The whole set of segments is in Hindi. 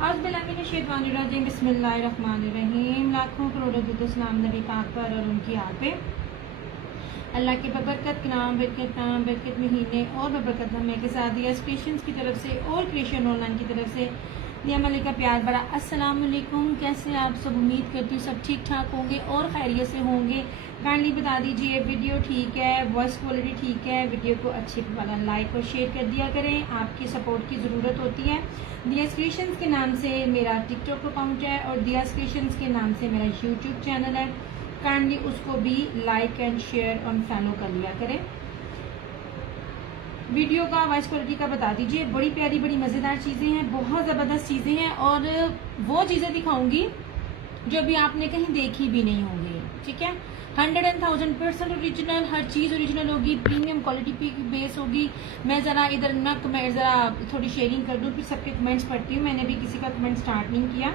औज़ुबिल्लाहिमिनश्शैतानिर्रजीम बिस्मिल्लाहिर्रहमानिर्रहीम। लाखों करोड़ों दुरूद सलाम नबी पाक पर और उनकी आल पे। अल्लाह के बबरकत नाम बरकत महीने और बबरकत हमें के साथ दिया क्रिएशंस की तरफ से और क्रिएशन ऑनलाइन की तरफ से दिया मलिक का प्यार बड़ा अस्सलाम वालेकुम। कैसे आप सब? उम्मीद करती हूँ सब ठीक ठाक होंगे और खैरियत से होंगे। काइंडली बता दीजिए वीडियो ठीक है, वॉइस क्वालिटी ठीक है, वीडियो को अच्छी वाला लाइक और शेयर कर दिया करें। आपकी सपोर्ट की ज़रूरत होती है। दिया क्रिएशंस के नाम से मेरा टिकटॉक अकाउंट है और दिया क्रिएशंस के नाम से मेरा यूट्यूब चैनल है। काइंडली उसको भी लाइक एंड शेयर और फॉलो कर लिया करें। वीडियो का वॉइस क्वालिटी का बता दीजिए। बड़ी प्यारी बड़ी मज़ेदार चीज़ें हैं, बहुत ज़बरदस्त चीज़ें हैं और वो चीज़ें दिखाऊंगी जो अभी आपने कहीं देखी भी नहीं होंगी। ठीक है, 100,000% ओरिजिनल, हर चीज़ ओरिजिनल होगी, प्रीमियम क्वालिटी की बेस होगी। मैं ज़रा इधर मैं ज़रा थोड़ी शेयरिंग कर दूँ, फिर सबके कमेंट्स पढ़ती हूँ। मैंने भी किसी का कमेंट स्टार्ट नहीं किया।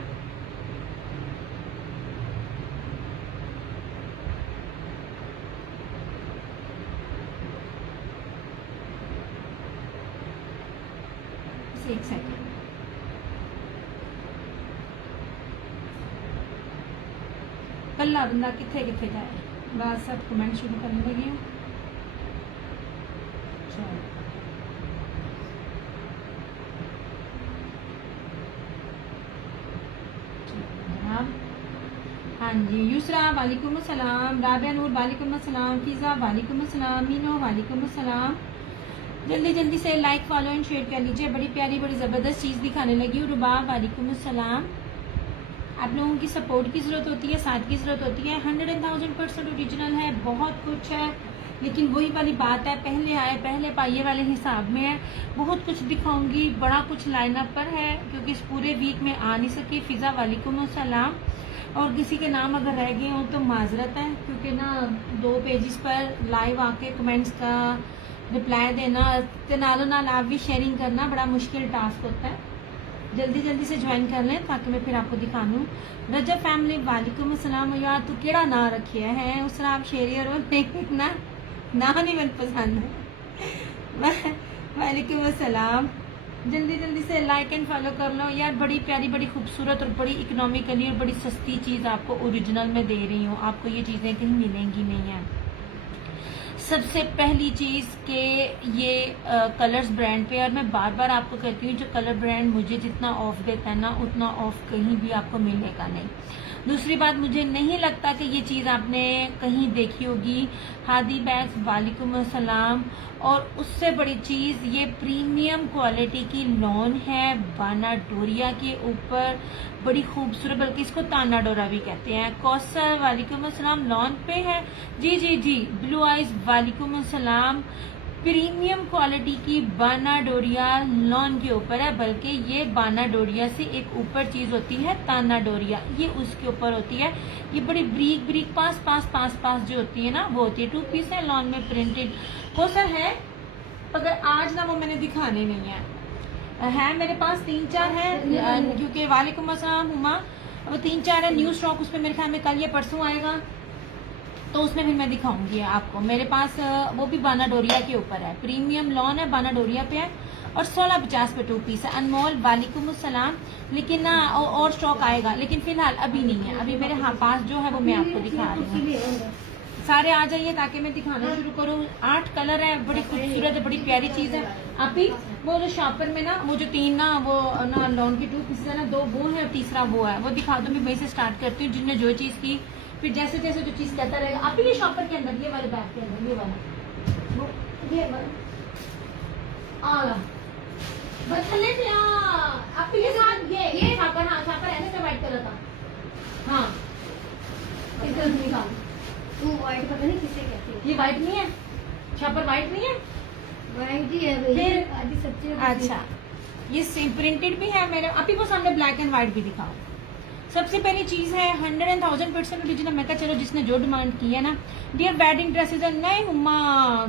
एक सेकंड, कल्ला बंदा किथे किथे जाए। बस सब कमेंट शुरू करने लगी हूँ। जनाब, हाँ जी। युसरा वालेकुम अस्सलाम, राबिया नूर वालेकुम अस्सलाम, फिजा वालेकुम अस्सलाम, मीनो वालेकुम अस्सलाम। जल्दी जल्दी से लाइक फॉलो एंड शेयर कर लीजिए। बड़ी प्यारी बड़ी ज़बरदस्त चीज़ दिखाने लगी हूँ। रुबाब वालेकुम अस्सलाम। आप लोगों की सपोर्ट की ज़रूरत होती है, साथ की ज़रूरत होती है। 100,000% ओरिजिनल है, बहुत कुछ है, लेकिन वही वाली बात है, पहले आए पहले पाइए वाले हिसाब में है। बहुत कुछ दिखाऊंगी, बड़ा कुछ लाइनअप पर है क्योंकि इस पूरे वीक में आ नहीं सकी। फिज़ा वालेकुम अस्सलाम। और किसी के नाम अगर रह गए हों तो माजरत है क्योंकि ना 2 पेजेस पर लाइव आके कमेंट्स का रिप्लाई देना, नालों नाल आप भी शेयरिंग करना बड़ा मुश्किल टास्क होता है। जल्दी जल्दी से ज्वाइन कर लें ताकि मैं फिर आपको दिखा दूँ। रजब फैमिली वालेकुम अस्सलाम। यार तू केड़ा ना रखिया है उस आप शेरियर और ना नहीं मन पसंद है। वालेकुम अस्सलाम। जल्दी जल्दी से लाइक एंड फॉलो कर लो यार। बड़ी प्यारी बड़ी खूबसूरत और बड़ी इकोनॉमिकली और बड़ी सस्ती चीज़ आपको ओरिजिनल में दे रही हूँ। आपको ये चीज़ें कहीं मिलेंगी नहीं है। सबसे पहली चीज़ के ये कलर्स ब्रांड पे, और मैं बार बार आपको कहती हूँ जो कलर ब्रांड मुझे जितना ऑफ देता है ना उतना ऑफ कहीं भी आपको मिलेगा नहीं। दूसरी बात, मुझे नहीं लगता कि ये चीज़ आपने कहीं देखी होगी। हादी बैग्स वालेकुम अस्सलाम। और उससे बड़ी चीज़, ये प्रीमियम क्वालिटी की लॉन है बाना डोरिया के ऊपर, बड़ी खूबसूरत, बल्कि इसको ताना डोरा भी कहते हैं। कौसर वालेकुम अस्सलाम लॉन पे है। जी जी जी। ब्लू आइज वालेकुम अस्सलाम। प्रीमियम क्वालिटी की बाना डोरिया लॉन के ऊपर है, बल्कि ये बाना डोरिया से एक ऊपर चीज होती है ताना डोरिया, ये उसके ऊपर होती है। ये बड़ी ब्रीक ब्रीक पास पास पास पास जो होती है ना वो होती है। 2 पीस है लॉन में प्रिंटेड। कोसर है मगर आज ना वो मैंने दिखाने नहीं है मेरे पास 3-4 है क्योंकि वालेकुम अस्सलाम हुमा, वो 3-4 है न्यू स्टॉक। उस पर मेरे ख्याल में कल या परसों आएगा तो उसमें फिर मैं दिखाऊंगी आपको। मेरे पास वो भी बाना डोरिया के ऊपर है, प्रीमियम लॉन है, बाना डोरिया पे है और 1650 पे 2 पीस है। अनमोल वालेकुम अस्सलाम। लेकिन ना और स्टॉक आएगा, लेकिन फिलहाल अभी नहीं है। अभी मेरे पास जो है वो मैं आपको दिखा रही हूँ। सारे आ जाइए ताकि मैं दिखाना शुरू करूँ। 8 कलर है, बड़ी खूबसूरत है, बड़ी प्यारी चीज़ है। आप ही वो जो शॉपर में ना वो जो 3 ना वो ना लॉन की 2 पीस है ना, 2 वो है और तीसरा वो है, वो दिखा दूँ। मैं वहीं से स्टार्ट करती हूँ जिनने जो चीज़ की, फिर जैसे जैसे जो चीज कहता रहेगा। आप ये शॉपर के अंदर, ये वाले बैग के अंदर, ये वाला ये वाला आला बस थले से आप ये साथ ये शॉपर, हाँ शॉपर ऐसे से वाइट कलर का, हाँ इधर निकाल। वो वाइट पता नहीं किसे कहते हैं। ये वाइट नहीं है, शॉपर वाइट नहीं है, वाइट ही है भाई। फिर आधी सच्ची। अच्छा ये सेम प्रिंटेड भी है मेरे। आप ही को सामने ब्लैक एंड व्हाइट भी दिखाओ। सबसे पहली चीज है 100,000% ओरिजिनल। मैं कहा चलो जिसने जो डिमांड की है ना। डियर वेडिंग ड्रेसेस है, नहीं हुमा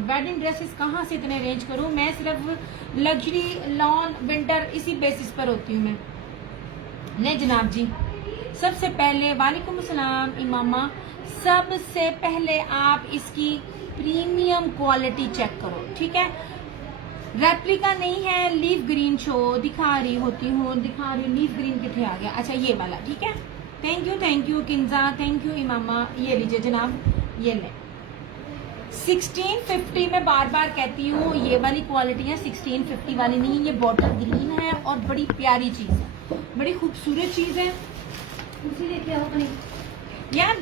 वेडिंग ड्रेसेस कहाँ से इतने अरेंज करूँ। मैं सिर्फ लग्जरी लॉन विंटर इसी बेसिस पर होती हूँ मैं। नहीं जनाब जी, सबसे पहले वालेकुम अस्सलाम इमामा, सबसे पहले आप इसकी प्रीमियम क्वालिटी चेक करो। ठीक है, रेप्लिका नहीं है, लीफ ग्रीन शो दिखा रही होती हूँ, दिखा रही हूँ। लीफ ग्रीन कितने आ गया? अच्छा ये वाला, ठीक है। Thank you Kinza, thank you Imama. ये लीजिए जनाब, ये ले 1650 में बार बार कहती हूँ, ये वाली क्वालिटी है, 1650 वाली नहीं। ये बॉटल ग्रीन है और बड़ी प्यारी चीज है, बड़ी खूबसूरत चीज है। कुर्सी लेके आओ अपनी। यार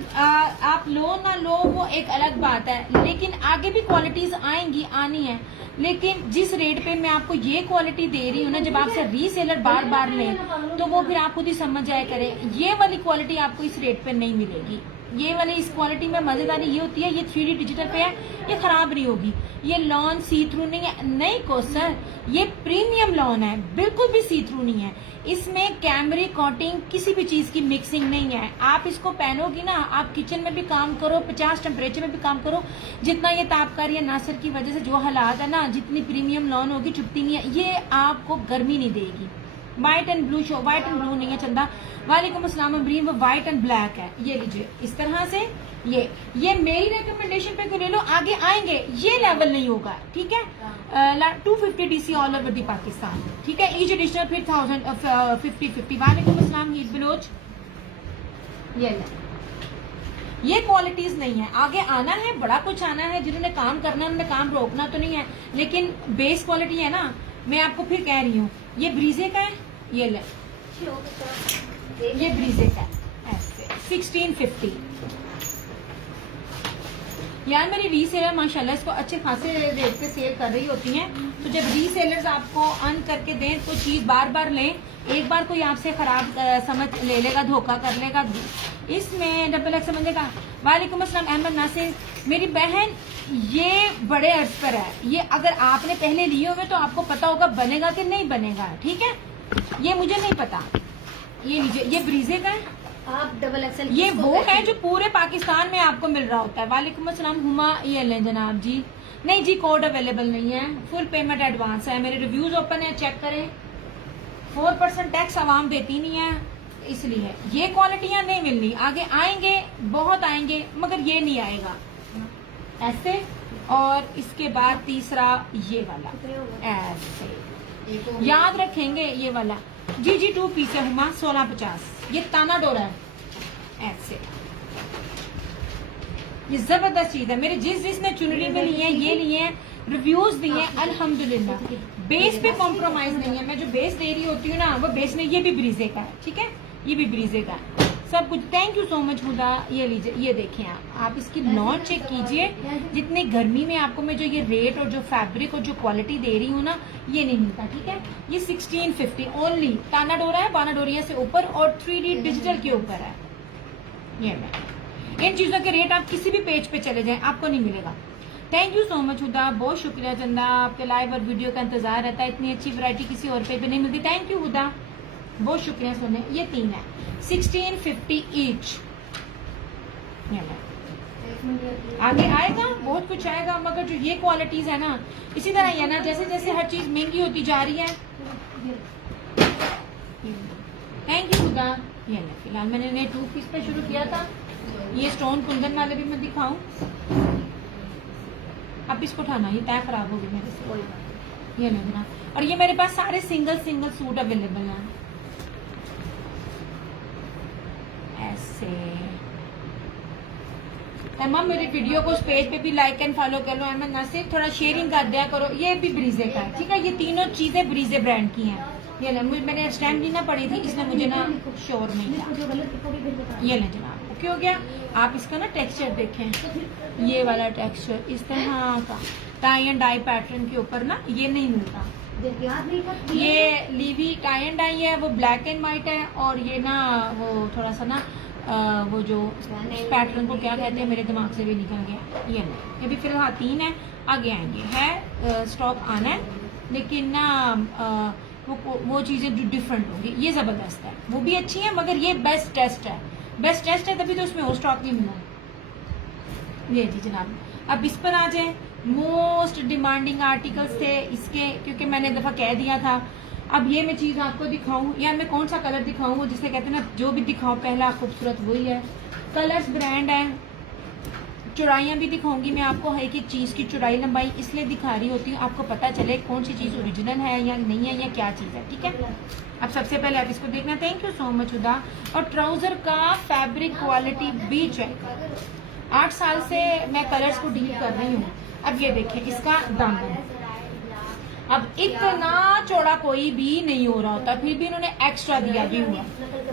आप लो ना लो वो एक अलग बात है, लेकिन आगे भी क्वालिटीज आएंगी, आनी है। लेकिन जिस रेट पे मैं आपको ये क्वालिटी दे रही हूँ ना, जब आपसे रीसेलर बार बार लें तो वो फिर आप खुद ही समझ जाया करें, ये वाली क्वालिटी आपको इस रेट पे नहीं मिलेगी। ये वाली इस क्वालिटी में मजेदारी ये होती है, ये 3D डिजिटल पे है, ये खराब नहीं होगी। ये लॉन सी थ्रू नहीं है, नहीं को सर, ये प्रीमियम लॉन है, बिल्कुल भी सी थ्रू नहीं है। इसमें कैमरी कोटिंग किसी भी चीज की मिक्सिंग नहीं है। आप इसको पहनोगी ना, आप किचन में भी काम करो, 50 टेम्परेचर में भी काम करो, जितना ये तापकारी है नासर की वजह से जो हालात है ना, जितनी प्रीमियम लॉन होगी चुपती नहीं है, ये आपको गर्मी नहीं देगी। White and blue show, white and blue नहीं है चंदा। वालेकुम अस्सलाम अमरीम, वो व्हाइट एंड ब्लैक है। ये लीजिए इस तरह से, ये मेरी रिकमेंडेशन पे क्यों ले लो, आगे आएंगे ये लेवल नहीं होगा, ठीक है। 250 DC all over the Pakistan, ठीक है। ईच एडिशनल फिर 1050। वालेकुम अस्सलाम ईद बलोच। ये क्वालिटीज नहीं है, आगे आना है, बड़ा कुछ आना है। जिन्होंने काम करना है उन्होंने काम रोकना तो नहीं है, लेकिन बेस क्वालिटी है ना। मैं आपको फिर कह रही हूँ, ये ब्रीजे का है, ये ले, ये ब्रीजे का है, ऐसे 1650। यार मेरी रीसेलर माशाल्लाह इसको अच्छे खासे रेट पे सेल कर रही होती हैं। तो जब रीसेलर्स आपको अर्न करके दें तो चीज बार बार लें। एक बार कोई आपसे खराब समझ ले लेगा, धोखा कर लेगा, इसमें डबल एक्स समझेगा। वालेकुम अस्सलाम अहमद नासिर, मेरी बहन ये बड़े अर्ज पर है। ये अगर आपने पहले लिए हुए तो आपको पता होगा बनेगा कि नहीं बनेगा, ठीक है। ये मुझे नहीं पता। ये लीजिए, ये ब्रीजे का है, आप डबल एक्सएल, ये वो है जो पूरे पाकिस्तान में आपको मिल रहा होता है। वालेकुम अस्सलाम हुमा, ये लें जनाब जी। नहीं जी, कोड अवेलेबल नहीं है, फुल पेमेंट एडवांस है। मेरे रिव्यूज ओपन है, चेक करें। 4% टैक्स आवाम देती नहीं है, इसलिए ये क्वालिटियां नहीं मिलनी। आगे आएंगे, बहुत आएंगे, मगर ये नहीं आएगा ऐसे। और इसके बाद तीसरा ये वाला ऐसे, याद रखेंगे ये वाला जी जी। 2 पीस है हुमा, 1650। ये ताना डोरा है ऐसे, ये जबरदस्त चीज है। मेरे जिसने चुनरी में लिए हैं, ये लिए हैं, रिव्यूज दिए हैं, अल्हम्दुलिल्लाह। बेस पे कॉम्प्रोमाइज नहीं है। मैं जो बेस दे रही होती हूँ ना, वो बेस में, ये भी ब्रीजे का है, ठीक है, ये भी ब्रीजे का है, सब कुछ। थैंक यू सो मच हुदा। ये लीजिए, ये देखें आप इसकी लॉन चेक कीजिए। जितनी गर्मी में आपको मैं जो ये रेट और जो फैब्रिक और जो क्वालिटी दे रही हूँ ना, ये नहीं मिलता, ठीक है। ये 1650 ओनली। ताना डोरा है, बाना डोरिया से ऊपर और 3D डिजिटल के ऊपर है। ये मैं इन चीजों के रेट आप किसी भी पेज पे चले जाएं, आपको नहीं मिलेगा। थैंक यू सो मच हुदा, बहुत शुक्रिया चंदा। आपके लाइव और वीडियो का इंतजार रहता है, इतनी अच्छी वैरायटी किसी और पे भी नहीं मिलती। थैंक यू हुदा, बहुत शुक्रिया सोने। ये 3 है, 1650 ईच। आगे आएगा, बहुत कुछ आएगा, मगर जो ये क्वालिटीज है ना, इसी तरह ही है ना, जैसे जैसे हर चीज महंगी होती जा रही है। थैंक यू खुदा। ये ना, फिलहाल मैंने 2 पीस पे शुरू किया था। ये स्टोन कुंदन वाले भी मैं दिखाऊं। अब इसको उठाना, ये तय खराब होगी मेरे से। ये ना, और ये मेरे पास सारे सिंगल सूट अवेलेबल हैं ऐसे। तमाम मेरे वीडियो को उस पेज पे भी लाइक एंड फॉलो कर लो। अहमद नासिर, थोड़ा शेयरिंग कर दिया करो। ये भी ब्रीजे का है, ठीक है। ये तीनों चीजें ब्रीजे ब्रांड की हैं। ये ना, मैंने स्टैम्प नहीं ना पड़ी थी, इसलिए मुझे ना श्योर नहीं था। ये ले जनाब, ओके हो गया। आप इसका ना टेक्सचर देखें, ये वाला टेक्सचर इस तरह का टाई एंड डाई पैटर्न के ऊपर ना, ये नहीं मिलता। ये लीवी टाई एंड डाई है, वो ब्लैक एंड व्हाइट है। और ये ना वो थोड़ा सा ना वो जो पैटर्न को क्या कहते हैं, मेरे दिमाग से भी निकल गया। ये नहीं, ये भी फिलहाल 3 है, आगे आएंगे, है स्टॉक आना है, लेकिन ना वो चीजें जो डिफरेंट होगी। ये जबरदस्त है, वो भी अच्छी है, मगर ये बेस्ट टेस्ट है, बेस्ट टेस्ट है, तभी तो उसमें वो स्टॉक नहीं मिला। ये जी जनाब, अब इस पर आ जाए। मोस्ट डिमांडिंग आर्टिकल्स थे इसके, क्योंकि मैंने दफा कह दिया था। अब ये मैं चीज आपको दिखाऊं, या मैं कौन सा कलर दिखाऊं, जिसे कहते हैं ना, जो भी दिखाओ पहला खूबसूरत वही है। कलर्स ब्रांड है, चौड़ाइयाँ भी दिखाऊंगी मैं आपको, हर एक चीज़ की चौड़ाई लंबाई इसलिए दिखा रही होती हूँ आपको पता चले कौन सी चीज़ ओरिजिनल है या नहीं है या क्या चीज़ है, ठीक है। अब सबसे पहले आप इसको देखना, थैंक यू सो मच उदा। और ट्राउज़र का फैब्रिक क्वालिटी भी चेक करो। 8 साल से मैं कलर्स को डील कर रही हूँ। अब ये देखें इसका दामन, अब इतना चौड़ा कोई भी नहीं हो रहा होता, फिर भी इन्होंने एक्स्ट्रा दिया भी हुआ।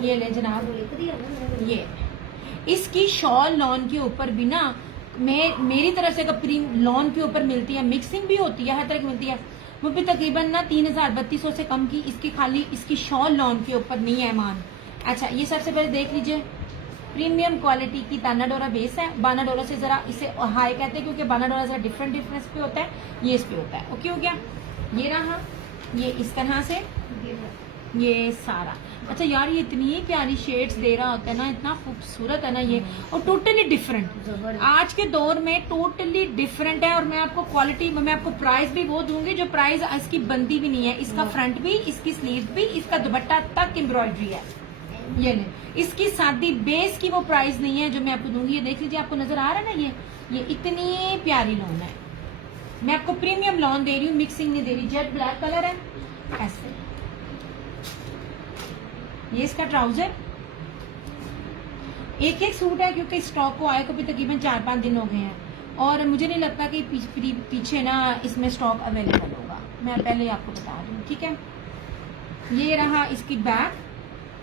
ये ले जनाब, ये इसकी शॉल लॉन के ऊपर भी ना मेरी तरफ से कपड़ी लॉन के ऊपर मिलती है, मिक्सिंग भी होती है, हर तरह की मिलती है। वो भी तकरीबन ना 3000-3200 से कम की इसकी खाली इसकी शॉल लॉन के ऊपर नहीं है मान। अच्छा ये सबसे पहले देख लीजिए, प्रीमियम क्वालिटी की ताना डोरा बेस है। बाना डोरा से जरा इसे हाई कहते हैं क्योंकि बाना डोरा जरा डिफरेंस पे होता है, ये इस पे होता है। ओके हो गया, ये रहा, ये इस तरह से ये सारा। अच्छा यार ये इतनी प्यारी शेड्स दे रहा होता है ना, इतना खूबसूरत है ना ये, और टोटली डिफरेंट आज के दौर में टोटली डिफरेंट है। और मैं आपको क्वालिटी, मैं आपको प्राइस भी वो दूंगी जो प्राइस इसकी बनती भी नहीं है। इसका फ्रंट भी, इसकी स्लीव भी, इसका दुपट्टा तक एम्ब्रॉयडरी है। ये नहीं, इसकी सादी बेस की वो प्राइस नहीं है जो मैं आपको दूंगी। ये देख लीजिए, आपको नजर आ रहा है ना, ये इतनी प्यारी लॉन है। मैं आपको प्रीमियम लॉन दे रही हूँ, मिक्सिंग नहीं दे रही। जेट ब्लैक कलर है ऐसे। ये इसका ट्राउजर, एक सूट है क्योंकि स्टॉक को आए को भी तकरीबन 4-5 दिन हो गए हैं और मुझे नहीं लगता कि पीछे ना इसमें स्टॉक अवेलेबल होगा। मैं पहले आपको बता रही हूँ, ठीक है। ये रहा इसकी बैक,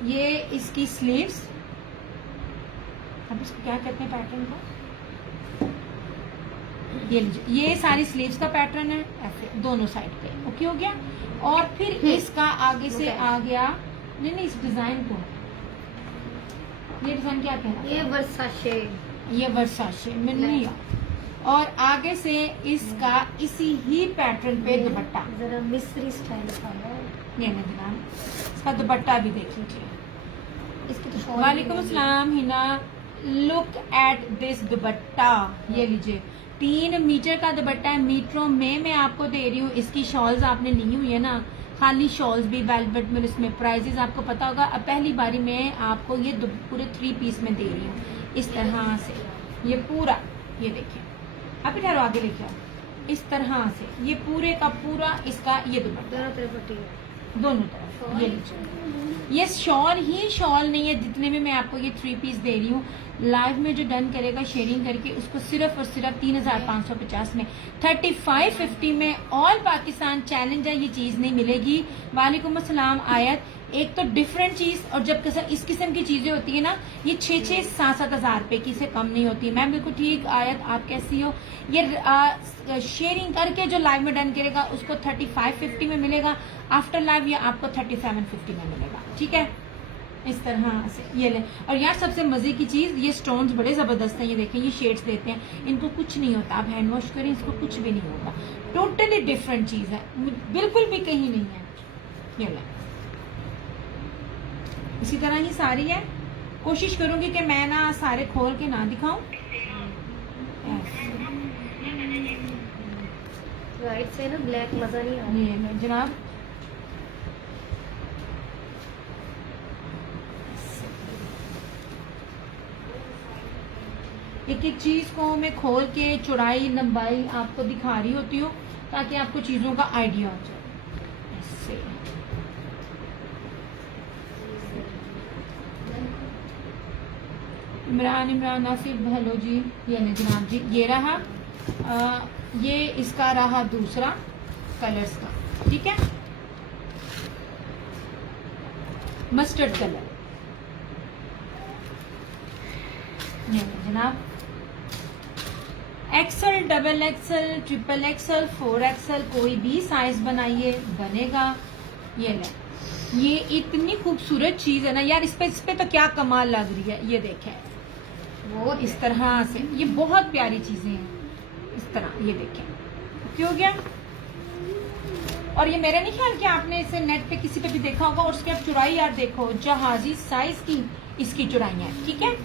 ये इसकी स्लीव्स, अब इसको क्या कहते हैं पैटर्न को, ये लीजिए, ये सारी स्लीव्स का पैटर्न है ऐसे दोनों साइड पे। ओके हो गया। और फिर इसका आगे से आ गया, नहीं इस डिजाइन को, ये डिजाइन क्या कह रहा है, ये वर्साचे में नहीं आ। और आगे से इसका इसी ही पैटर्न पे दुपट्टा, जरा मिस्री स्टाइल का है ये ना, इसका दुपट्टा भी देख लीजिए। इसकी तो वालेकुम अस्सलाम हिना, लुक एट दिस दुपट्टा, ये लीजिए 3 मीटर का दुपट्टा है। मीटरों में मैं आपको दे रही हूँ। इसकी शॉल्स आपने ली हुई है ना, खाली शॉल्स भी वेलवेट में, इसमें प्राइजेस आपको पता होगा। अब पहली बारी में आपको ये पूरे 3 पीस में दे रही हूँ इस तरह से। ये पूरा, ये देखिए, अब इधर आगे लेके आओ, इस तरह से ये पूरे का पूरा इसका ये दुपट्टा दोनों तरफ। ये लीजिए, ये शॉल ही शॉल नहीं है जितने में मैं आपको ये 3 पीस दे रही हूँ। लाइव में जो डन करेगा शेयरिंग करके उसको सिर्फ और सिर्फ 3550 में, 3550 में ऑल पाकिस्तान चैलेंज है, ये चीज नहीं मिलेगी। वालेकुम अस्सलाम आयत। एक तो डिफरेंट चीज, और जब इस किस्म की चीजें होती है ना, ये 6-7 हज़ार रुपए की से कम नहीं होती। मैम बिल्कुल ठीक आयत, आप कैसी हो। ये शेयरिंग करके जो लाइव में डन करेगा उसको 3550 में मिलेगा, आफ्टर लाइव ये आपको 3750 में मिलेगा, ठीक है। इस तरह से ये ले। और यार सबसे मजे की चीज, ये स्टोन्स बड़े जबरदस्त हैं, ये देखें, ये शेड्स देते हैं, इनको कुछ नहीं होता। आप हैंड वॉश करें, इसको कुछ भी नहीं होता। टोटली डिफरेंट चीज है, बिल्कुल भी कहीं नहीं है। ये ले, इसी तरह ही सारी है। कोशिश करूंगी कि मैं ना सारे खोल के ना दिखाऊं। राइट से ना ब्लैक मजा नहीं आ रहा। ये जनाब, एक एक चीज को मैं खोल के चौड़ाई लंबाई आपको दिखा रही होती हूँ ताकि आपको चीजों का आइडिया हो जाए। ऐसे इमरान नासिर, हेलो जी, ये नहीं जनाब जी, ये रहा ये इसका रहा दूसरा कलर्स का, ठीक है, मस्टर्ड कलर। ये जनाब XL, double XL, triple XL, 4XL, कोई भी साइज बनाइए बनेगा। ये ले, ये इतनी खूबसूरत चीज है ना यार, इस पे तो क्या कमाल लग रही है। ये देखें, वो इस तरह से, ये बहुत प्यारी चीजें हैं इस तरह। ये देखें, क्यों गया। और ये मेरा नहीं ख्याल कि आपने इसे नेट पे किसी पे भी देखा होगा। और उसकी आप चौड़ाई यार देखो, जहाजी साइज की इसकी चौड़ाई है, ठीक है।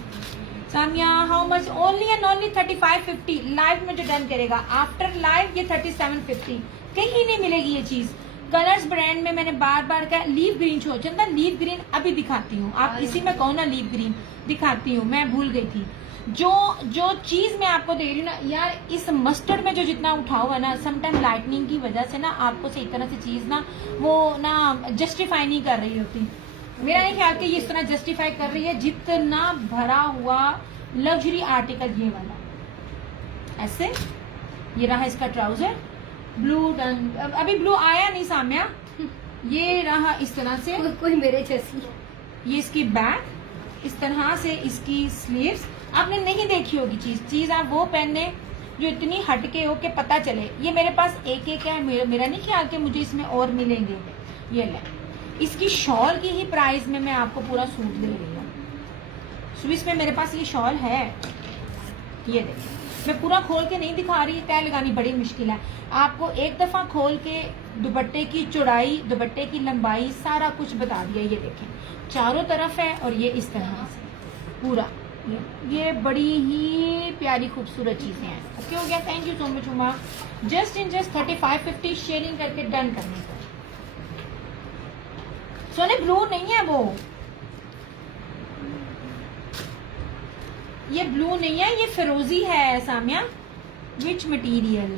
Samiya, how much, only and only 3550 live में जो डन करेगा। आफ्टर लाइव ये 3750, कहीं नहीं मिलेगी ये चीज। कलर्स ब्रांड में मैंने बार बार कहा, लीव ग्रीन शो चंदा, लीव ग्रीन अभी दिखाती हूँ। आप इसी में कहो ना लीव ग्रीन दिखाती हूँ, मैं भूल गई थी। जो जो चीज मैं आपको दे रही हूँ ना यार, इस मस्टर्ड में जो जितना उठा हुआ ना, समटाइम लाइटनिंग की वजह से ना आपको सही तरह से चीज ना वो ना जस्टिफाई नहीं कर रही होती। मेरा नहीं ख्याल कि ये इस तरह जस्टिफाई कर रही है जितना भरा हुआ लग्जरी आर्टिकल ये वाला। ऐसे ये रहा इसका ट्राउजर ब्लू डन, अभी ब्लू आया नहीं साम्या, ये रहा इस तरह से, कोई मेरे जैसी। ये इसकी बैक, इस तरह से इसकी स्लीव्स। आपने नहीं देखी होगी चीज आप वो पहनने जो इतनी हटके हो के पता चले। ये मेरे पास एक है, मेरा नहीं ख्याल कि मुझे इसमें और मिलेंगे। ये ले, इसकी शॉल की ही प्राइस में मैं आपको पूरा सूट दे रही हूँ। स्विस में मेरे पास ये शॉल है, ये देखिए, मैं पूरा खोल के नहीं दिखा रही, तय लगानी बड़ी मुश्किल है। आपको एक दफा खोल के दुपट्टे की चौड़ाई, दुपट्टे की लंबाई, सारा कुछ बता दिया। ये देखें चारों तरफ है और ये इस तरह से पूरा, ये बड़ी ही प्यारी खूबसूरत चीजें हैं। ओके हो गया, thank you so much Uma. Just 35-50 sharing करके डन करने को। सोने ब्लू नहीं है वो, ये ब्लू नहीं है, ये फिरोजी है सामिया। Which material?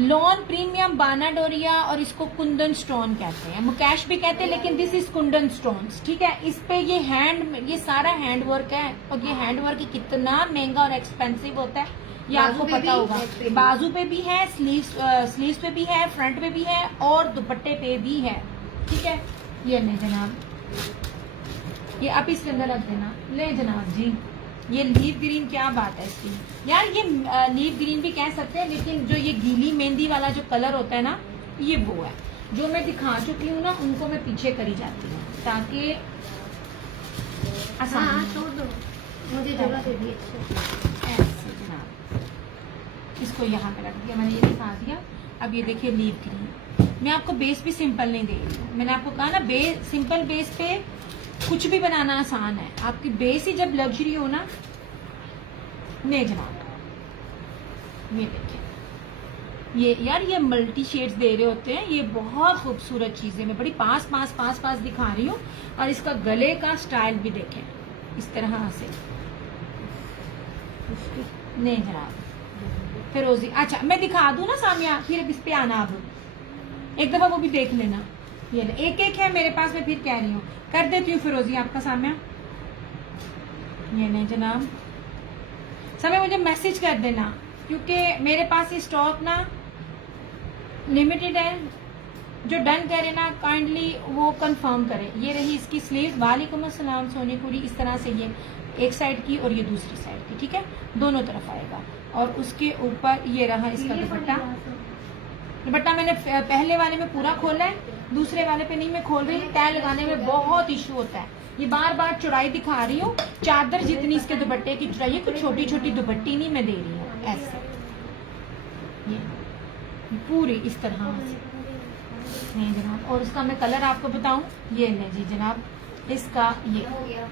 लॉन प्रीमियम बानाडोरिया, और इसको कुंदन स्टोन कहते हैं, मुकेश भी कहते हैं, लेकिन दिस इज कुंदन स्टोन्स। ठीक है, इस पे ये सारा हैंड वर्क है, और ये हैंड वर्क कितना महंगा और एक्सपेंसिव होता है ये आपको पता होगा। बाजू पे भी है, स्लीव्स पे भी है, फ्रंट पे भी है, और दुपट्टे पे भी है। ठीक है, ये ले जनाब, ये आप इसके अंदर रख देना। ले जनाब जी, ये लीव ग्रीन, क्या बात है इसकी यार, ये लीव ग्रीन भी कह सकते हैं, लेकिन जो ये गीली मेहंदी वाला जो कलर होता है ना, ये वो है जो मैं दिखा चुकी हूँ ना, उनको मैं पीछे करी जाती हूँ ताकि आसान। हाँ, छोड़ दो, मुझे जगह दे दी। ऐसे जनाब, इसको यहाँ पे रख दिया मैंने, ये दिखा दिया। अब ये देखिए लीव ग्रीन, मैं आपको बेस भी सिंपल नहीं दे रही हूँ। मैंने आपको कहा ना, सिंपल बेस पे कुछ भी बनाना आसान है। आपकी बेस ही जब लग्जरी हो ना, नहीं जनाब, ये देखिए, ये यार ये मल्टी शेड्स दे रहे होते हैं, ये बहुत खूबसूरत चीजें मैं बड़ी पास दिखा रही हूँ। और इसका गले का स्टाइल भी देखें, इस तरह से। नहीं जनाब, फिरोजी। अच्छा मैं दिखा दूं ना सामिया, फिर इस पे आना, अब एक दफा वो भी देख लेना। ये एक है मेरे पास, मैं फिर कह रही हूँ, कर देती हूँ फिरोजी आपका सामिया। ये नहीं जनाब, समय मुझे मैसेज कर देना, क्योंकि मेरे पास ये स्टॉक ना लिमिटेड है। जो डन करे ना काइंडली वो कंफर्म करे। ये रही इसकी स्लीव। वालेकुम अस्सलाम सोनीपुरी, इस तरह से ये एक साइड की और ये दूसरी साइड की। ठीक है, दोनों तरफ आएगा। और उसके ऊपर ये रहा इसका दुपट्टा। दुपट्टा मैंने पहले वाले में पूरा खोला है, दूसरे वाले पे नहीं मैं खोल रही। तय लगाने में बहुत इशू होता है। ये बार बार चौड़ाई दिखा रही हूँ, चादर जितनी इसके दुपट्टे की चौड़ाई है, कुछ छोटी छोटी दुपट्टी नहीं मैं दे रही हूँ। ऐसे ये पूरी इस तरह से। नहीं जनाब, और इसका मैं कलर आपको बताऊं, ये ले जी जनाब, इसका ये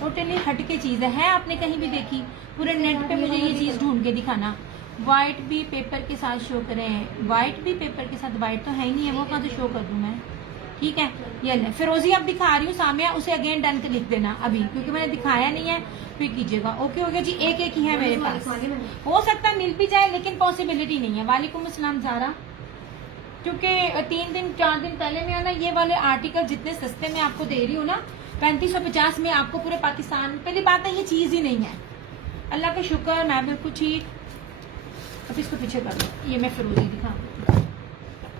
टोटली हटके चीज है। आपने कहीं भी देखी? पूरे नेट पे मुझे ये चीज ढूंढ के दिखाना। व्हाइट भी पेपर के साथ शो करें, व्हाइट भी पेपर के साथ, व्हाइट तो है ही नहीं है, वो कहाँ से शो कर दूं मैं। ठीक है, ये ले फिरोजी अब दिखा रही हूँ सामिया, उसे अगेन डन के लिख देना अभी, क्योंकि मैंने दिखाया नहीं है, फिर कीजिएगा। ओके हो गया जी, एक ही है मेरे पास। हो सकता है मिल भी जाए, लेकिन पॉसिबिलिटी नहीं है। वालेकुम अस्सलाम ज़ारा, क्योंकि 3 दिन 4 दिन पहले में ना ये वाले आर्टिकल जितने सस्ते में आपको दे रही हूँ ना, 3550 में आपको पूरे पाकिस्तान। पहली बात है ये चीज ही नहीं है, अल्लाह का शुक्र, मैं बिल्कुल ठीक। अब इसको पीछे कर दो, ये मैं फिरोजी दिखा,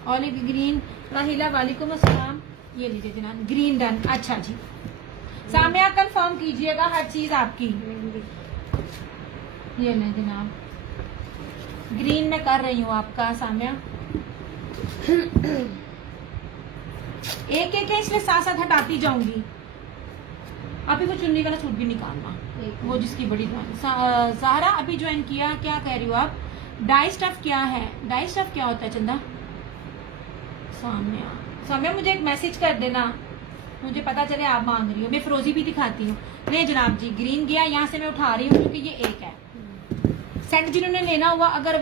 ऑलिव ग्रीन। राहिला वालेकुम अस्सलाम, ये लीजिए जनाब, ग्रीन डन। अच्छा जी, सामिया कंफर्म कीजिएगा हर चीज आपकी। ये ले जनाब, ग्रीन में कर रही हूँ आपका सामिया। एक है, इसलिए साथ साथ हटाती जाऊंगी। अभी वो चुन्नी वाला सूट भी निकालना, वो जिसकी बड़ी ज़ाहरा अभी ज्वाइन किया। क्या कह रही हो आप? डाई स्टफ क्या है? डाई स्टफ क्या होता है चंदा? सामने मुझे एक मैसेज कर देना, मुझे पता चले आप मांग रही हो। मैं फिरोजी भी दिखाती हूँ। नहीं जनाब जी, ग्रीन गया, यहाँ से मैं उठा रही हूँ क्योंकि ये एक है सेट। जिन्होंने लेना हुआ अगर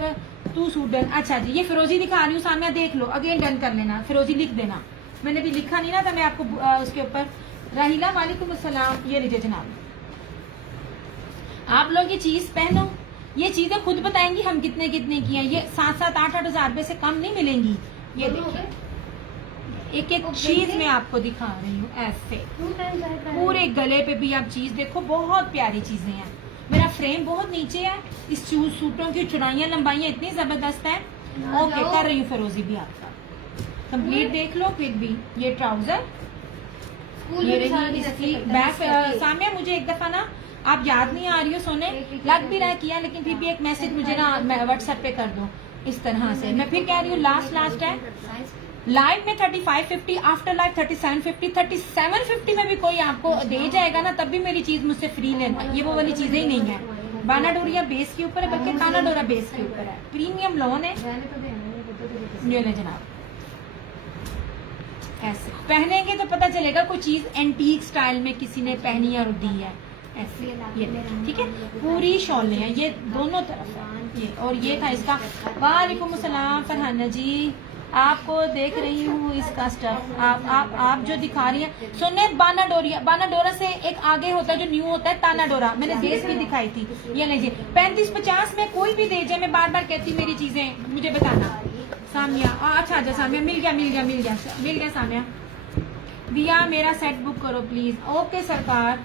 तू सूट डन। अच्छा जी, ये फिरोजी दिखा रही हूँ सामने, देख लो, अगेन डन कर लेना। फिरोजी लिख देना, मैंने भी लिखा नहीं ना था, मैं आपको उसके ऊपर। राहिला वालेकुम अस्सलाम, ये लीजिए जनाब, आप लोग ये चीज पहनो, ये चीजें खुद बताएंगी हम कितने कितने की हैं। ये 7-7, 8-8 हजार रुपए से कम नहीं मिलेंगी। ये देखिए, एक एक चीज मैं आपको दिखा रही हूँ ऐसे। पूरे गले पे भी आप चीज देखो, बहुत प्यारी चीजें हैं। मेरा फ्रेम बहुत नीचे है, इस सूटों की चौड़ाइयाँ लंबाइयाँ इतनी जबरदस्त है। ओके, कर रही हूँ फिरोजी भी आपका कंप्लीट देख लो। फिर भी ये ट्राउजर, ये रही इसकी बैक। सामने मुझे एक दफा ना, आप याद नहीं आ रही हो सोने, लग भी रहा किया, लेकिन फिर भी एक मैसेज मुझे ना व्हाट्सएप पे कर दो इस तरह से। मैं फिर कह रही हूँ लास्ट है। लाइव में 3550, आफ्टर लाइव 3750, 3750 में भी कोई आपको दे जाएगा ना, तब भी मेरी चीज मुझसे फ्री लेना। ये वो वाली चीजें ही नहीं है। बाना डोरिया बेस के ऊपर है, बल्कि ताना डोरा बेस के ऊपर है। प्रीमियम लॉन है। ये ले जनाब, ऐसे पहनेंगे तो पता चलेगा कोई चीज एंटीक स्टाइल में किसी ने पहनी और दी है। ऐसे ये ठीक है, पूरी शॉलें हैं ये दोनों तरफ है ये। और ये था इसका। वालेकुम अस्सलाम फरहाना जी, आपको देख रही हूँ इसका स्टफ। आप जो दिखा रही हैं सुनने, बाना डोरा से एक आगे होता है जो न्यू होता है, ताना डोरा। मैंने बेस भी दिखाई थी। ये लीजिए 3550 में कोई भी दे जाए, मैं बार बार कहती मेरी चीजें मुझे बताना। सामिया, अच्छा सामिया, मिल गया सामिया। दिया मेरा सेट बुक करो प्लीज। ओके सरकार।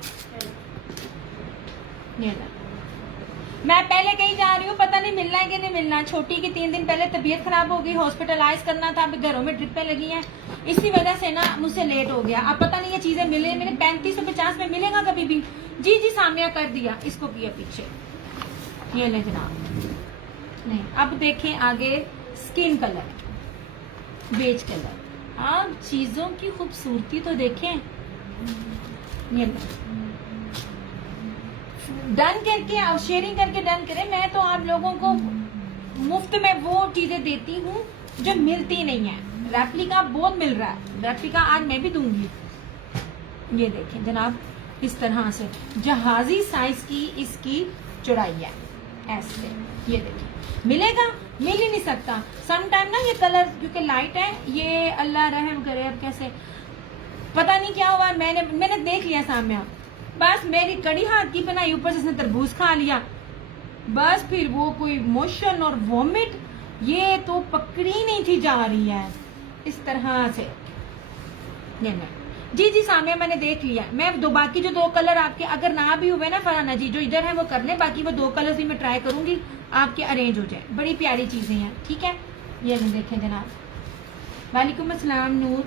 मैं पहले कहीं जा रही हूँ, पता नहीं मिलना है कि नहीं मिलना। छोटी की 3 दिन पहले तबीयत खराब हो गई, हॉस्पिटलाइज करना था, अभी घरों में ट्रिपें लगी हैं, इसी वजह से ना मुझसे लेट हो गया। अब पता नहीं ये चीजें मिले मेरे 3550 में मिलेगा कभी भी। जी सामिया कर दिया, इसको किया पीछे। ये ले जनाब। नहीं, अब देखें आगे स्किन कलर, बेज कलर। आप चीजों की खूबसूरती तो देखें। ये डन करके और शेयरिंग करके डन करें। मैं तो आप लोगों को मुफ्त में वो चीजें देती हूँ जो मिलती नहीं है। रेप्लिका बहुत मिल रहा है, रेप्लिका आज मैं भी दूंगी। ये देखें जनाब, इस तरह से जहाजी साइज की इसकी चौड़ाई है ऐसे। ये देखिए, मिलेगा, मिल ही नहीं सकता। सम टाइम ना ये कलर क्योंकि लाइट है, ये अल्लाह रहम करे अब कैसे, पता नहीं क्या हुआ। मैंने देख लिया सामने, बस मेरी कड़ी हाथ की बनाई, ऊपर से इसने तरबूज खा लिया, बस फिर वो कोई मोशन और वॉमिट, ये तो पकड़ी नहीं थी जा रही है इस तरह से। जी सामने मैंने देख लिया। मैं बाकी जो 2 कलर आपके अगर ना भी हुए ना फरहाना जी, जो इधर है वो कर ले, बाकी वो 2 कलर भी मैं ट्राई करूंगी आपके अरेंज हो जाए। बड़ी प्यारी चीजें हैं, ठीक है। ये नहीं देखें जनाब। वालेकुम अस्सलाम नूर,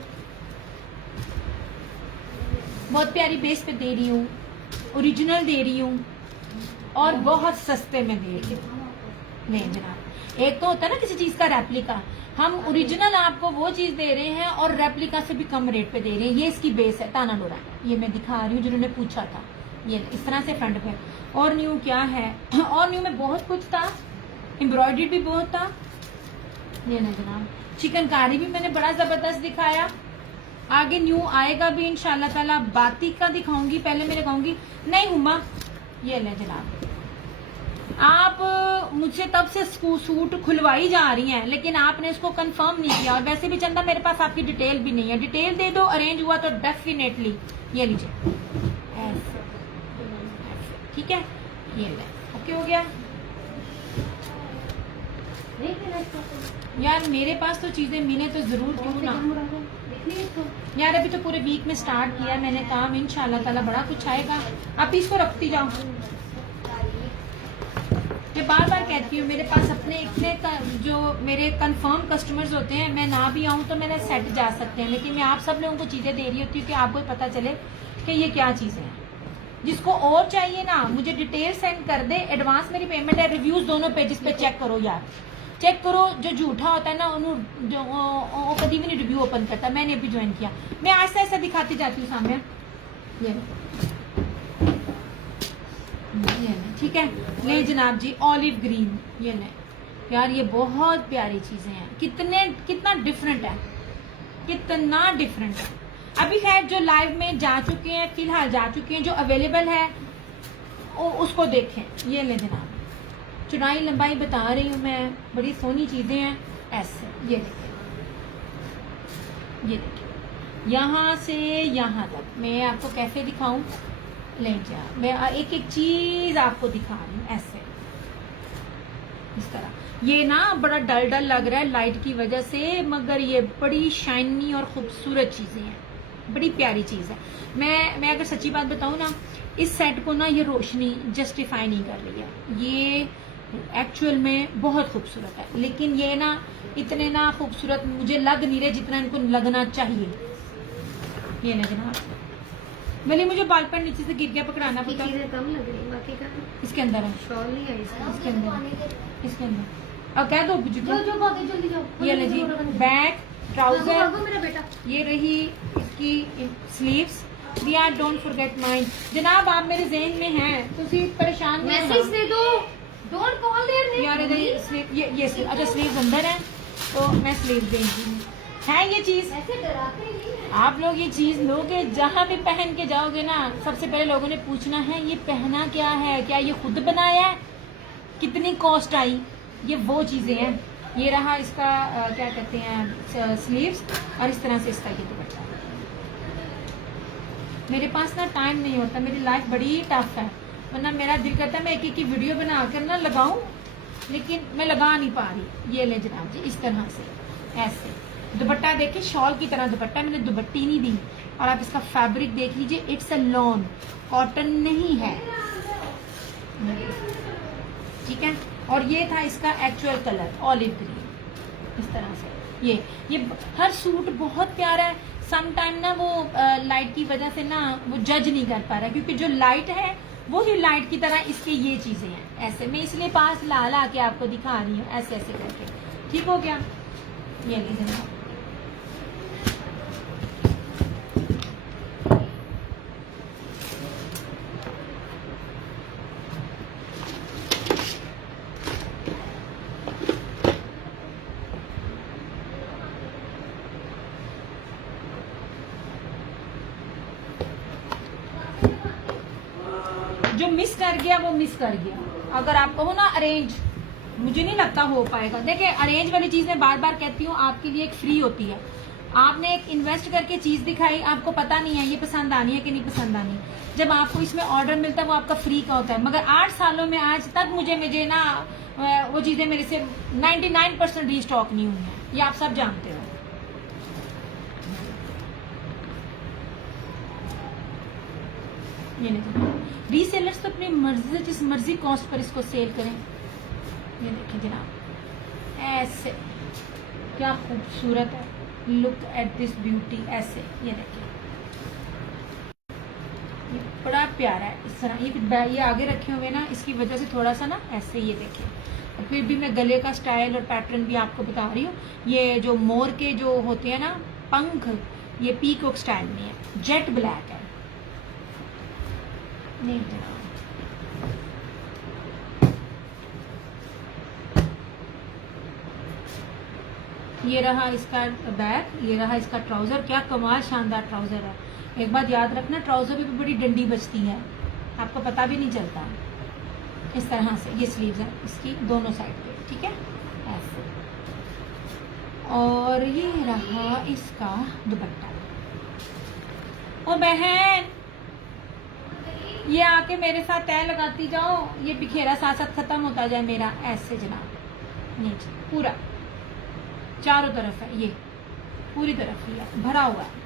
बहुत प्यारी बेस पे दे रही हूँ, ओरिजिनल दे रही हूँ और बहुत सस्ते में दे रही हूँ। नहीं जनाब, एक तो होता है ना किसी चीज का रेप्लिका, हम ओरिजिनल आपको वो चीज दे रहे हैं और रेप्लिका से भी कम रेट पे दे रहे हैं। ये इसकी बेस है, ताना डोरा, ये मैं दिखा रही हूँ जिन्होंने पूछा था। ये इस तरह से फ्रंट पे। और न्यू क्या है, और न्यू में बहुत कुछ था, एम्ब्रॉयडरी भी बहुत था। ये ना जनाब, चिकनकारी भी मैंने बड़ा जबरदस्त दिखाया। आगे न्यू आएगा भी इंशाल्लाह ताला। बातिक का दिखाऊंगी, पहले मेरे कहूंगी नहीं हुमा। ये ले जनाब, आप मुझसे तब से सूट खुलवाई जा रही हैं, लेकिन आपने इसको कंफर्म नहीं किया। और वैसे भी चंदा मेरे पास आपकी डिटेल भी नहीं है, डिटेल दे दो, अरेंज हुआ तो डेफिनेटली। ये लीजिए ऐसे, ठीक है। ये ले, ओके हो गया यार। मेरे पास तो चीजें मिले तो जरूर, क्यों ना यार। अभी तो पूरे वीक में स्टार्ट किया मैंने काम, इंशाल्लाह ताला बड़ा कुछ आएगा। आप इसको रखती जाओ। मैं बार बार कहती हूँ, मेरे पास अपने इतने जो मेरे कंफर्म कस्टमर्स होते हैं, मैं ना भी आऊँ तो मेरे सेट जा सकते हैं, लेकिन मैं आप सब लोगों को चीजें दे रही होती हूँ कि आपको पता चले कि ये क्या चीजें हैं। जिसको और चाहिए ना, मुझे डिटेल सेंड कर दे, एडवांस मेरी पेमेंट है। रिव्यूज दोनों पेजेस पे चेक करो यार, चेक करो। जो झूठा होता है ना, उन्होंने जो कभी भी नहीं रिव्यू ओपन करता। मैंने अभी ज्वाइन किया, मैं ऐसा ऐसा दिखाती जाती हूँ सामने। ये ठीक है, ले जनाब जी, ऑलिव ग्रीन। ये ले यार, ये बहुत प्यारी चीजें हैं। कितना डिफरेंट है, कितना डिफरेंट है। अभी खैर जो लाइव में जा चुके हैं, फिलहाल जा चुके हैं, जो अवेलेबल है उसको देखें। ये ले जनाब, चौड़ाई लंबाई बता रही हूँ मैं, बड़ी सोनी चीजें हैं ऐसे। ये देखें, ये देखें, यहाँ से यहाँ तक मैं आपको कैसे दिखाऊं। ले जा, मैं एक एक चीज आपको दिखा रही हूँ ऐसे, इस तरह। ये ना बड़ा डल डल लग रहा है लाइट की वजह से, मगर ये बड़ी शाइनी और खूबसूरत चीजें हैं, बड़ी प्यारी चीज है। मैं अगर सच्ची बात बताऊं ना, इस सेट को ना ये रोशनी जस्टिफाई नहीं कर रही है, ये एक्चुअल में बहुत खूबसूरत है, लेकिन ये ना इतने ना खूबसूरत मुझे लग नहीं रहे जितना इनको लगना चाहिए। ये लगना भले मुझे बाल पर नीचे से गिर गया, पकड़ाना बाकी पड़ता। चीजें कम लग रही, बाकी का इसके अंदर है, शॉल नहीं है इसका। इसके अंदर, इसके अंदर। अब कह दो जाओ जाओ भागे जल्दी जाओ। ये ले जी, बैक ट्राउजर, भागो मेरा बेटा। ये रही इसकी स्लीव्स। दिया डोंट फॉरगेट माइंड। जनाब आप मेरे ज़हन में हैं, तो सिर्फ परेशान नहीं होना। मैसेज दे दो, डोंट कॉल देयर नेम। यार इधर स्लीव, ये स्लीव, अच्छा स्लीव अंदर है तो मैं स्लीव देंगी है। ये चीज ऐसे डराते नहीं हैं। आप लोग ये चीज लोगे, जहाँ भी पहन के जाओगे ना, सबसे पहले लोगों ने पूछना है ये पहना क्या है, क्या ये खुद बनाया है, कितनी कॉस्ट आई, ये वो चीजें हैं। ये रहा इसका क्या कहते हैं स्लीव्स, और इस तरह से इसका ये दुपट्टा। मेरे पास ना टाइम नहीं होता, मेरी लाइफ बड़ी टफ है, वरना मेरा दिल करता है मैं एक एक की वीडियो बना कर ना लगाऊं, लेकिन मैं लगा नहीं पा रही। ये ले जनाब जी, इस तरह से ऐसे दुपट्टा देखिए, शॉल की तरह दुपट्टा, मैंने दुपट्टी नहीं दी। और आप इसका फैब्रिक देख लीजिए, इट्स अ लॉन, कॉटन नहीं है, ठीक है। और ये था इसका एक्चुअल कलर ऑलिव ग्रीन, इस तरह से। ये हर सूट बहुत प्यारा है। सम टाइम ना वो लाइट की वजह से ना वो जज नहीं कर पा रहा, क्योंकि जो लाइट है वो ही लाइट की तरह इसके ये चीजें हैं ऐसे। मैं इसलिए पास ला ला के आपको दिखा रही हूँ ऐसे ऐसे करके, ठीक हो गया। ये लीजिए, जो मिस कर गया वो मिस कर गया। अगर आप कहो ना अरेंज, मुझे नहीं लगता हो पाएगा। देखिए अरेंज वाली चीज मैं बार बार कहती हूँ, आपके लिए एक फ्री होती है। आपने एक इन्वेस्ट करके चीज दिखाई, आपको पता नहीं है ये पसंद आनी है कि नहीं पसंद आनी, जब आपको इसमें ऑर्डर मिलता है वो आपका फ्री का होता है। मगर 8 सालों में आज तक मुझे ना वो चीजें मेरे से 99% रीस्टॉक नहीं हुई है, ये आप सब जानते हो। ये नहीं, रीसेलर्स तो अपनी मर्जी से जिस मर्जी कॉस्ट पर इसको सेल करें। ये देखिए जनाब, ऐसे क्या खूबसूरत है, लुक एट दिस ब्यूटी। ऐसे ये देखिए, ये बड़ा प्यारा है इस तरह। ये आगे रखे हुए ना, इसकी वजह से थोड़ा सा ना ऐसे, ये देखिए। और फिर भी मैं गले का स्टाइल और पैटर्न भी आपको बता रही हूँ। ये जो मोर के जो होते हैं ना पंख, ये पीकॉक स्टाइल में है, जेट ब्लैक है। नहीं जनाब, ये रहा इसका बैक, ये रहा इसका ट्राउजर। क्या कमाल शानदार ट्राउजर है। एक बात याद रखना, ट्राउजर पे बड़ी डंडी बचती है, आपको पता भी नहीं चलता। इस तरह से ये स्लीव्स है इसकी दोनों साइड पे, ठीक है ऐसे। और ये रहा इसका दुपट्टा। ओ बहन, ये आके मेरे साथ तय लगाती जाओ, ये बिखेरा साथ साथ खत्म होता जाए मेरा। ऐसे जनाब, ये पूरा चारों तरफ है, ये पूरी तरफ ही है, भरा हुआ है।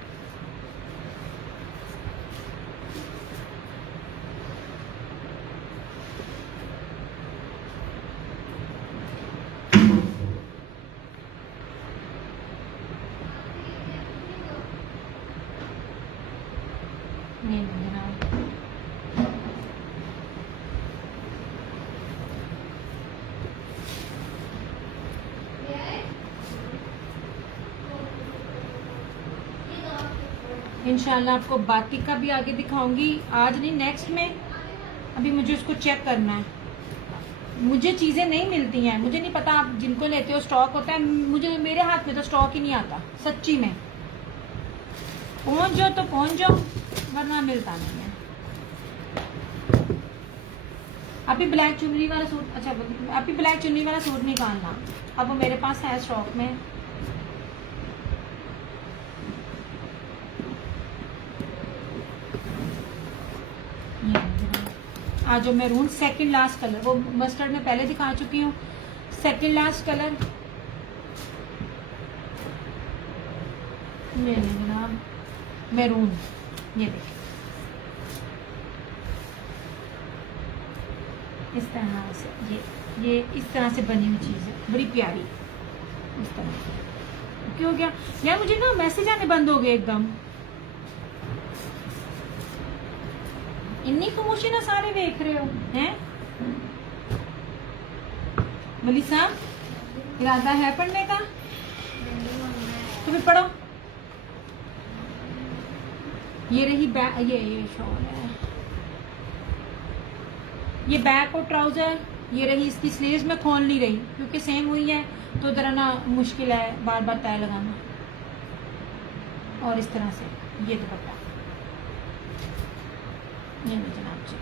ये जनाब, इंशाल्लाह आपको बातिक का भी आगे दिखाऊंगी, आज नहीं नेक्स्ट में। अभी मुझे उसको चेक करना है, मुझे चीजें नहीं मिलती हैं, मुझे नहीं पता आप जिनको लेते हो स्टॉक होता है, मुझे मेरे हाथ में तो स्टॉक ही नहीं आता सच्ची में। पहुंच जाओ तो पहुंच जाओ, वरना मिलता नहीं है। अभी ब्लैक चुन्नी वाला सूट, अच्छा अभी ब्लैक चुन्नी वाला सूट निकालना, अब वो मेरे पास है स्टॉक में। आज जो मैरून सेकंड लास्ट कलर, वो मस्टर्ड में पहले दिखा चुकी हूँ, सेकंड लास्ट कलर ये जनाब मैरून। ये देखिए इस तरह से, ये इस तरह से बनी हुई चीज है, बड़ी प्यारी इस तरह। क्यों गया यार, मुझे ना मैसेज आने बंद हो गए एकदम। इन्नी खामोशी ना सारे देख रहे हो हैं। मलिसा इरादा है पढ़ने का? तुम्हें पढ़ो। ये रही बैक, ये शॉल है, ये बैक और ट्राउजर। ये रही इसकी स्लीव्स, में खोल नहीं रही क्योंकि सेम हुई है तो जरा ना मुश्किल है बार बार तय लगाना। और इस तरह से ये दुपट्टा, ये जनाब जी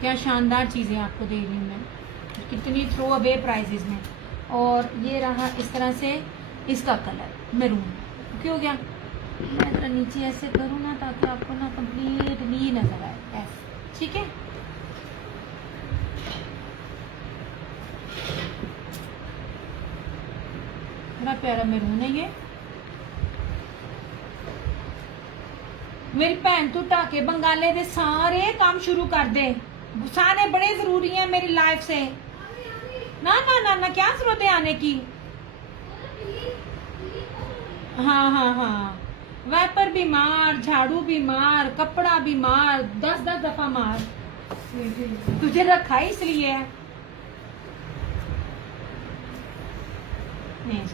क्या शानदार चीजें आपको दे रही हूँ मैं, कितनी थ्रो अवे प्राइजेस में। और ये रहा इस तरह से इसका कलर मैरून। क्यों गया मैं जरा नीचे ऐसे करूँ ना ताकि आपको ना कंप्लीटली नजर आए ऐसे, ठीक है। बड़ा प्यारा मैरून है ये। मेरी भैन तू टाके बंगाले दे सारे काम शुरू कर दे, सारे बड़े जरूरी हैं मेरी लाइफ से। ना ना ना ना, क्या जरूरत है आने की। हाँ हाँ हाँ, वैपर भी मार, झाड़ू भी मार, कपड़ा भी मार, 10-10 दफा मार। तुझे रखा ही इसलिए है। नहीं,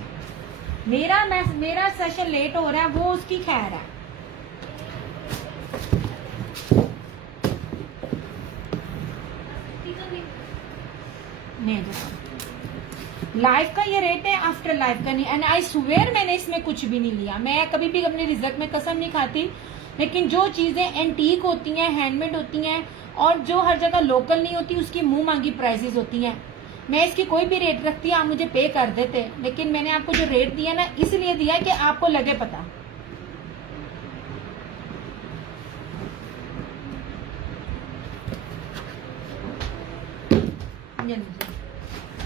मेरा सेशन लेट हो रहा है, वो उसकी खैर है। नहीं लाइफ का ये रेट है, आफ्टर लाइफ का नहीं। एंड आई स्वेयर मैंने इसमें कुछ भी नहीं लिया। मैं कभी भी अपने रिजल्ट में कसम नहीं खाती, लेकिन जो चीजें एंटीक होती हैं, हैंडमेड होती हैं और जो हर जगह लोकल नहीं होती, उसकी मुंह मांगी प्राइसेस होती हैं। मैं इसकी कोई भी रेट रखती, आप मुझे पे कर देते, लेकिन मैंने आपको जो रेट दिया ना इसलिए दिया कि आपको लगे पता।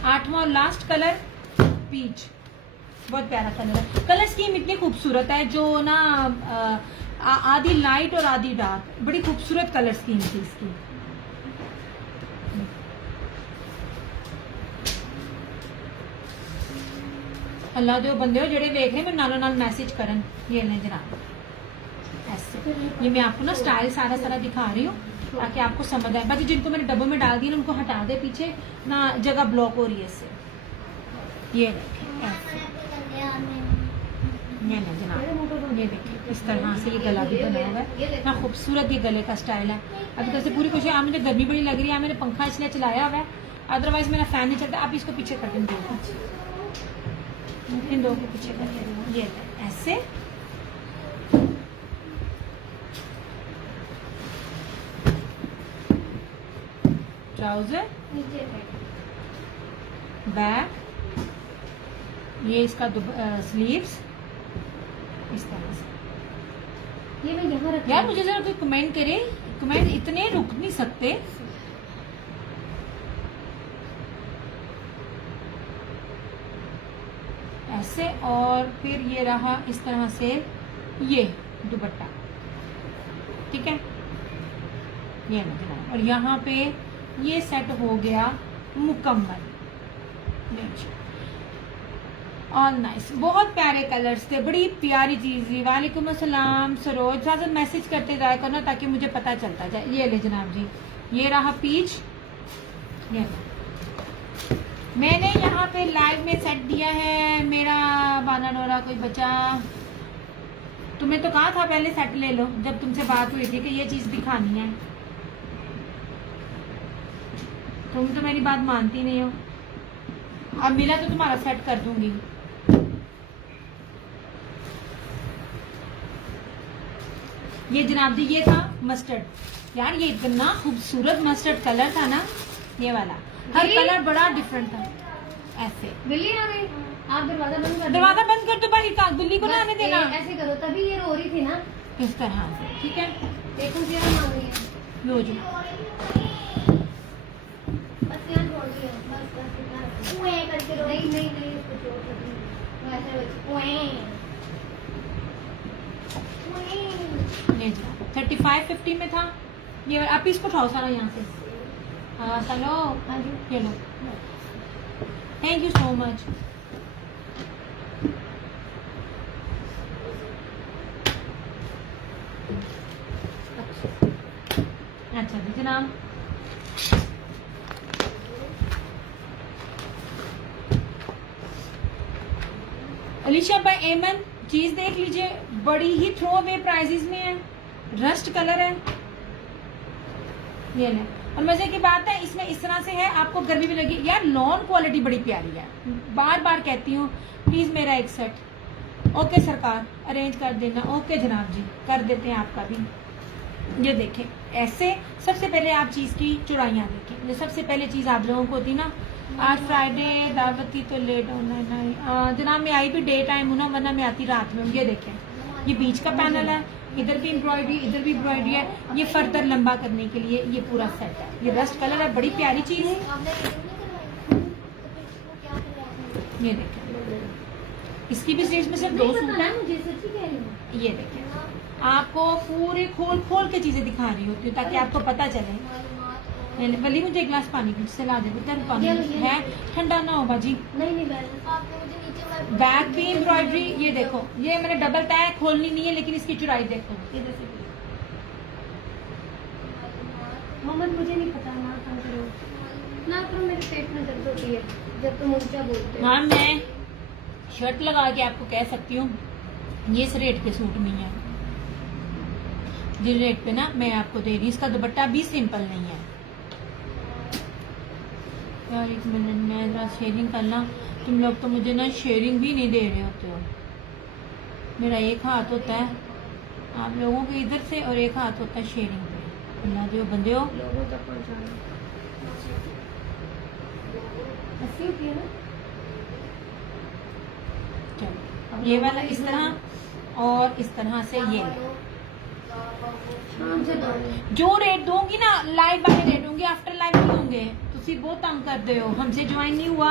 आठवां और लास्ट कलर पीच, बहुत प्यारा कलर है। कलर स्कीम इतनी खूबसूरत है, जो ना आधी लाइट और आधी डार्क, बड़ी खूबसूरत कलर स्कीम थी इसकी। अल्लाह दे बंदे हो जेडे देख रहे हैं, मैं नालों नाल मैसेज करन। ये ले जनाब ऐसे, ये मैं आपको ना स्टाइल सारा सारा दिखा रही हूँ ताकि आपको समझ आए। बाकी जिनको मैंने डब्बों में डाल दिया ना, उनको हटा दे, पीछे ना जगह ब्लॉक हो रही है इससे। ये देखिए ऐसे, ये ना जनाब, ये देखिए इस तरह से ये गला भी बना हुआ है ना, खूबसूरत ये गले का स्टाइल है। अभी तो पूरी कोशिश, आज मुझे गर्मी बड़ी लग रही है, मैंने पंखा इसलिए चलाया हुआ है, अदरवाइज मेरा फैन नहीं चलता। आप इसको पीछे कर दो, इन दो के पीछे कर, ये ऐसे। ट्राउजर, बैक, ये इसका स्लीव्स इस तरह से। ये मैं यहाँ रख यार मुझे जरा कोई कमेंट करे, कमेंट इतने रुक नहीं सकते। ऐसे, और फिर ये रहा इस तरह से ये दुपट्टा, ठीक है। ये मतलब, और यहाँ पे ये सेट हो गया मुकम्मल। ऑल नाइस, बहुत प्यारे कलर्स थे, बड़ी प्यारी चीज थी। वालेकुम अस्सलाम सरोज, ज्यादा मैसेज करते जाया करना ताकि मुझे पता चलता जाए। ये ले जनाब जी, ये रहा पीच। ये मैंने यहाँ पे लाइव में सेट दिया है मेरा बाना डोरा। कोई बचा? तुम्हें तो कहा था पहले सेट ले लो, जब तुमसे बात हुई थी कि ये चीज दिखानी है। तुम तो मेरी बात मानती नहीं हो। अब मिला तो तुम्हारा सेट कर दूंगी। ये जनाब जी, ये था मस्टर्ड। यार ये इतना खूबसूरत मस्टर्ड कलर था ना, ये वाला। हर कलर बड़ा डिफरेंट था। ऐसे बिल्ली आ गई, आप दरवाजा बंद कर। दरवाजा बंद कर दो भाई, बिल्ली को ना आने देना। ऐसे करो, तभी ये रो रही थी ना इस तरह से, ठीक है। देखो, जीरा मांग रही है। ये हो जाए। बस यहाँ छोड़ दिया, बस इतना रखो। उए करके रो। नहीं नहीं नहीं, इसको छोड़ दो। वैसे बच्चे उए। उए। ये 3550 में था ये। आप इसको उठाओ सारा यहाँ से। हाँ चलो, हाँ जी। ये लो, थैंक यू सो मच। अच्छा जी जनाब, अलीशा भाई एमन चीज देख लीजिए, बड़ी ही थ्रो अवे प्राइजेस में है, रस्ट कलर है ये ले। और मजे की बात है इसमें इस तरह से है, आपको गर्मी भी लगी यार। लॉन क्वालिटी बड़ी प्यारी है, बार बार कहती हूँ प्लीज मेरा एक सेट। ओके सरकार अरेंज कर देना। ओके जनाब जी कर देते हैं आपका भी। ये देखें ऐसे, सबसे पहले आप चीज की चौड़ाइयाँ देखें। जो सबसे पहले चीज आप लोगों को होती ना, आज फ्राइडे दावत थी तो लेट होना है जनाब। मैं आई भी डे टाइम हूँ ना, वरना मैं आती रात में हूँ। ये देखें ये बीच का पैनल है, इधर भी एम्ब्रॉयडरी इधर भी एम्ब्रॉयडरी है। ये फर्दर लंबा करने के लिए ये पूरा सेट है। ये रस्ट कलर है, बड़ी प्यारी चीज है। ये देखें इसकी भी स्टेज में सिर्फ 2 सूट है। मुझे सच्ची कह रही हूँ। ये देखें आपको पूरे खोल खोल के चीजें दिखा रही होती हूँ ताकि आपको पता चले। वली मुझे एक गिलास पानी से ला दे बेटा, पानी है ठंडा ना हो बाजी। नहीं नहीं आपने मुझे नीचे बैक भी एम्ब्रॉयडरी। ये देखो ये मैंने डबल तय खोलनी नहीं है, लेकिन इसकी चौड़ाई देखो इधर से। मोहम्मद मुझे नहीं पता, ना करो ना करो, मेरे पेट में दर्द होती है जब तुम ऊंचा बोलते हो। हाँ मैं शर्ट लगा के आपको कह सकती हूँ ये इस रेट के सूट नहीं है। जिस रेट पे ना मैं आपको दे रही, इसका दुपट्टा भी सिंपल नहीं है यार। एक मिनट मैं जरा शेयरिंग करना, तुम लोग तो मुझे ना शेयरिंग भी नहीं दे रहे होते हो। मेरा एक हाथ होता है आप लोगों के इधर से और एक हाथ होता है शेयरिंग पे। अल्लाह दे बंदे हो लोगों तक पहुंचाना ऐसी होती है ना। चलो ये वाला इस तरह और इस तरह से ये शाम से दो। जो रेट दूंगी ना लाइव वाले रेट होंगे, आफ्टर लाइव नहीं होंगे। तुसी बहुत तंग कर दे हो, हमसे ज्वाइन नहीं हुआ,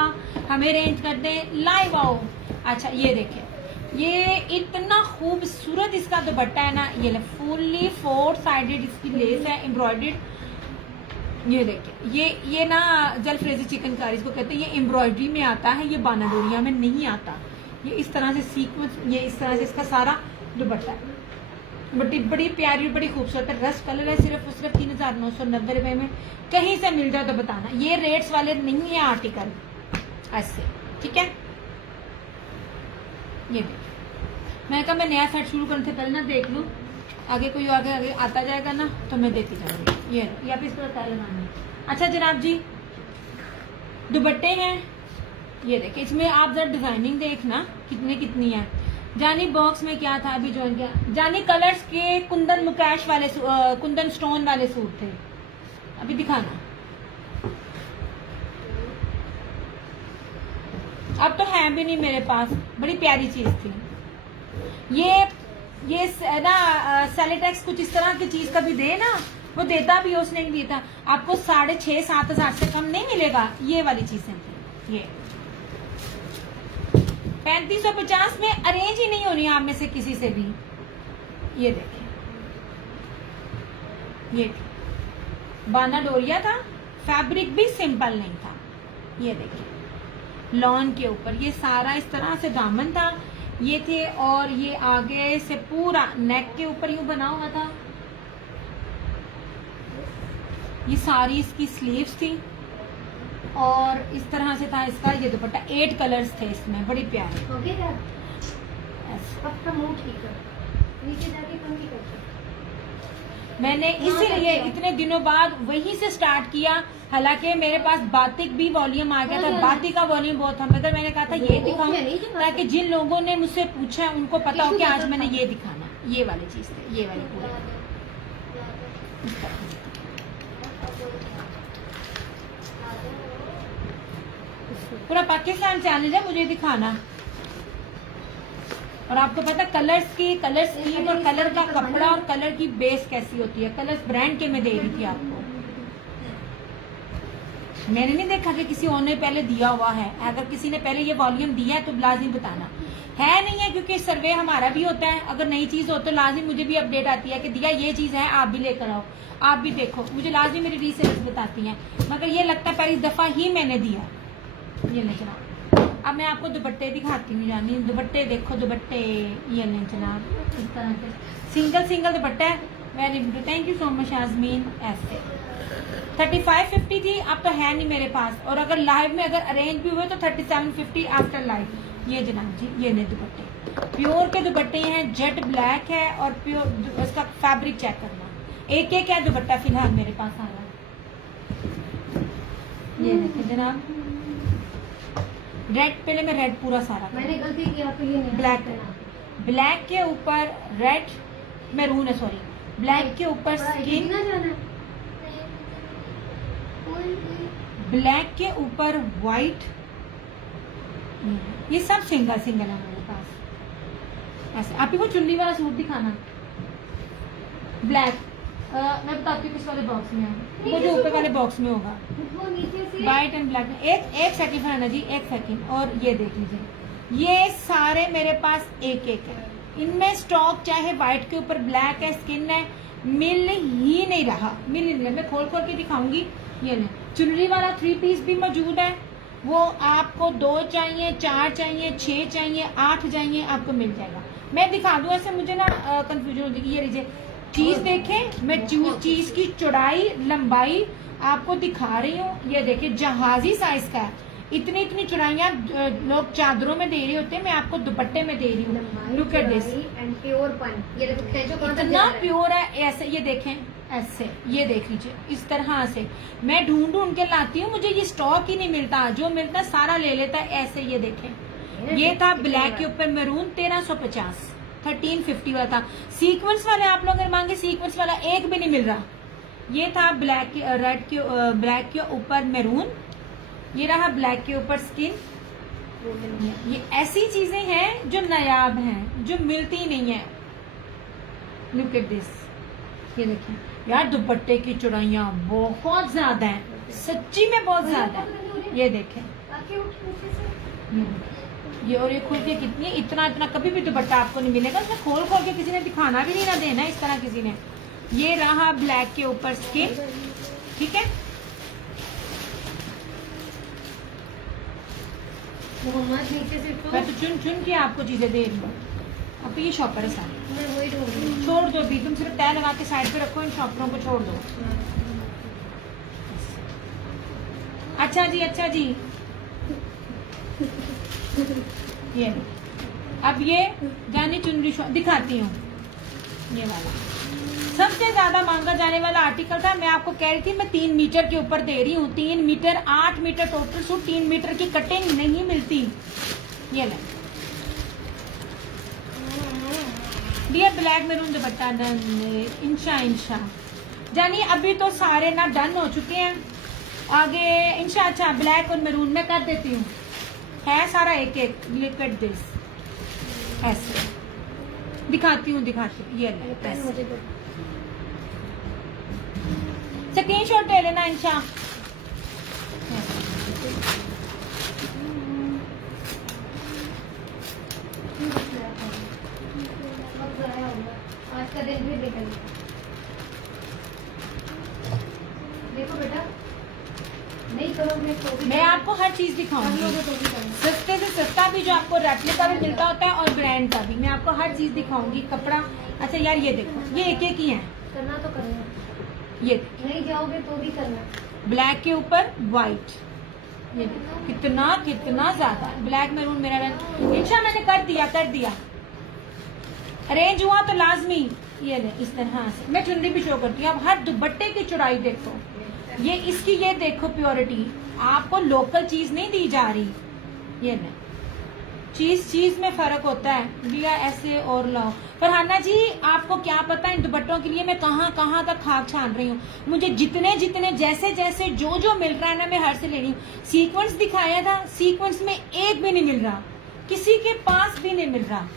हमें रेंज कर दे, लाइव आओ। अच्छा ये देखें ये इतना खूबसूरत इसका दुपट्टा है ना। ये फुल्ली 4 साइडेड इसकी लेस है एम्ब्रॉयडर्ड। ये देखें ये ना जलफ्रेजी चिकनकारी इसको कहते हैं। ये एम्ब्रॉयडरी में आता है, ये बाना डोरिया में नहीं आता। ये इस तरह से सीक्वेंस, ये इस तरह से इसका सारा दुपट्टा है। बड़ी प्यारी बड़ी खूबसूरत है। रस्ट कलर है, सिर्फ 3990 रुपए में। कहीं से मिल जाए तो बताना, ये रेट्स वाले नहीं है आर्टिकल ऐसे, ठीक है। ये देखिए मैं कहा मैं नया सेट शुरू करने से पहले ना देख लूं, आगे कोई आगे आता जाएगा ना तो मैं देती जाऊंगी। ये आप इस पर तय लगाना। अच्छा जनाब जी दुपट्टे हैं, ये देखिए इसमें आप जरा डिजाइनिंग देखना कितनी है। जानी बॉक्स में क्या था अभी ज्वाइन किया, जानी कलर्स के कुंदन मुकेश वाले कुंदन स्टोन वाले सूट थे, अभी दिखाना। अब तो है भी नहीं मेरे पास, बड़ी प्यारी चीज थी ये ना सेलेटेक्स कुछ इस तरह की चीज कभी दे ना, वो देता भी, उसने नहीं दिया था आपको 6,500-7 हजार से कम नहीं मिलेगा। ये वाली चीजें थी, ये 3550 में अरेंज ही नहीं होनी आप में से किसी से भी। ये देखें ये बाना डोरिया था, फैब्रिक भी सिंपल नहीं था। ये देखिए लॉन के ऊपर ये सारा इस तरह से दामन था, ये थे और ये आगे से पूरा नेक के ऊपर यूं बना हुआ था। ये सारी इसकी स्लीव्स थी और इस तरह से था इसका ये दुपट्टा। 8 कलर्स थे इसमें, बड़ी प्यारे। हो गया अब का मुंह ठीक है, नीचे जाके कम भी करते। मैंने इसीलिए इतने दिनों बाद वहीं से स्टार्ट किया, हालांकि मेरे पास बातिक भी वॉल्यूम आ गया था, बातिक का वॉल्यूम बहुत था, मगर मैंने कहा था ये दिखाऊं ताकि जिन लोगों ने मुझसे पूछा उनको पता हो कि आज मैंने ये दिखाना। ये वाली चीज थी, ये वाली पूरा पाकिस्तान चैलेंज है मुझे दिखाना। और आपको पता कलर स्कीम और कलर का कपड़ा और कलर की बेस कैसी होती है। कलर्स ब्रांड के मैं दे रही थी आपको, मैंने नहीं देखा कि किसी और ने पहले दिया हुआ है। अगर किसी ने पहले ये वॉल्यूम दिया है तो लाजिम बताना है, नहीं है, क्योंकि सर्वे हमारा भी होता है। अगर नई चीज हो तो लाजिम मुझे भी अपडेट आती है कि दिया ये चीज है, आप भी लेकर आओ, आप भी देखो। मुझे लाजिम मेरी रीसेलर्स बताती हैं, मगर ये लगता है पहली दफा ही मैंने दिया। ये ले जनाब, अब मैं आपको दुपट्टे दिखाती हूँ। जानी दुपट्टे देखो, दुपट्टे ये ले जनाब, इस तरह के सिंगल दुपट्टा है। Very good, thank you so much Yasmin. ऐसे 3550 थी, अब तो है नहीं मेरे पास। और अगर लाइव में अगर अरेंज भी हुए तो 3750 आफ्टर लाइव। ये जनाब जी, ये नहीं दुपट्टे प्योर के दुपट्टे हैं, जेट ब्लैक है और प्योर उसका फैब्रिक चेक करना। एक है दुपट्टा फिलहाल मेरे पास आया। ये देखिए जनाब, रेड, पहले मैं रेड पूरा सारा मैंने गलती की, आपको ये नहीं ब्लैक के ऊपर रेड, मैरून है सॉरी, ब्लैक के ऊपर स्किन, ब्लैक के ऊपर व्हाइट। ये सब सिंगल है मेरे पास। ऐसे आप ही को चुन्नी वाला सूट दिखाना, ब्लैक। मैं बताती हूँ किस वाले बॉक्स में है, वो जो ऊपर वाले बॉक्स में होगा, व्हाइट एंड ब्लैक। एक सेकंड फराना जी, एक सेकंड। और ये देख लीजिए, ये सारे मेरे पास एक है। इनमें स्टॉक चाहे व्हाइट के ऊपर ब्लैक है, स्किन है, मिल ही नहीं रहा। मैं खोल के दिखाऊंगी। ये नहीं, चुनरी वाला 3 पीस भी मौजूद है। वो आपको 2 चाहिए, 4 चाहिए, 6 चाहिए, 8 चाहिए, आपको मिल जाएगा। मैं दिखा दूं, ऐसे मुझे ना कंफ्यूजन होती है। ये लीजिए चीज देखें, मैं चीज की चौड़ाई लंबाई आपको दिखा रही हूँ। ये देखिए जहाजी साइज का है। इतनी चौड़ाइयाँ लोग चादरों में दे रहे होते हैं, मैं आपको दुपट्टे में दे रही हूँ। लुक एट दिस, इतना प्योर है। ऐसे ये देखें, ऐसे ये देख लीजिए, इस तरह से मैं ढूंढ के लाती हूँ, मुझे ये स्टॉक ही नहीं मिलता, जो मिलता है सारा ले लेता है। ऐसे ये देखें, ये था ब्लैक के ऊपर मैरून 1350, 1350 वाला था। सीक्वेंस वाले आप लोग अगर मांगे, सीक्वेंस वाला एक भी नहीं मिल रहा। ये था ब्लैक ब्लैक के ऊपर मैरून, ये रहा ब्लैक के ऊपर स्किन। ये ऐसी चीजें हैं जो नायाब हैं, जो मिलती ही नहीं है। लुक एट दिस, ये देखिए यार, दुपट्टे की चौड़ाइयाँ बहुत ज्यादा हैं, सच्ची में बहुत ज्यादा है। ये देखें, ये और ये खुल के कितनी, इतना कभी भी दुपट्टा आपको नहीं मिलेगा। उसमें खोल के किसी ने दिखाना भी नहीं ना देना इस तरह किसी ने। ये रहा ब्लैक के ऊपर स्किन, ठीक है। मैं तो चुन के आपको चीजें दे रही हूँ। अब ये शॉपर है सारे, मैं वही ढूंढ रही हूँ। छोड़ दो भी, तुम सिर्फ तय लगा के साइड पे रखो, इन शॉपरों को छोड़ दो। अच्छा जी ये अब ये जानी चुनरी दिखाती हूँ। ये वाला सबसे ज्यादा मांगा जाने वाला आर्टिकल था। मैं आपको कह रही थी मैं 3 मीटर के ऊपर दे रही हूँ। 3 metre 8 metre total suit, 3 metre की कटिंग नहीं मिलती। ये ले दिया black maroon dupatta done, Insha जानी अभी तो सारे ना डन हो चुके हैं। आगे इंशा अच्छा ब्लैक और मैरून में कर देती हूँ, है सारा एक लुक एट दिस। ऐसे दिखाती हूँ ये स्क्रीनशॉट ले लेना इंशा। आज का दिन भी निकल गया। देखो बेटा, नहीं करोगे तो भी मैं आपको हर चीज दिखाऊंगी, सस्ते से सस्ता भी जो आपको रेप्लिका भी मिलता होता है और ब्रांड का भी। मैं आपको हर चीज दिखाऊंगी। कपड़ा अच्छा यार, ये देखो, ये एक ही है। करना तो करना, ये नहीं जाओगे तो भी करना। ब्लैक के ऊपर व्हाइट, ये कितना ज्यादा ब्लैक मैरून मेरा रंग। इंशा मैंने कर दिया अरेंज हुआ तो लाजमी। ये ले इस तरह से मैं चुनरी भी शो करती हूँ। अब हर दुपट्टे की चौड़ाई देखो, ये इसकी ये देखो प्योरिटी, आपको लोकल चीज नहीं दी जा रही। ये ले चीज में फर्क होता है भैया। ऐसे और लाओ फरहाना जी, आपको क्या पता इन दुपट्टों के लिए मैं कहाँ तक खाक छान रही हूँ। मुझे जितने जैसे जो मिल रहा है ना, मैं हर से ले रही हूँ। सीक्वेंस दिखाया था, सीक्वेंस में एक भी नहीं मिल रहा, किसी के पास भी नहीं मिल रहा।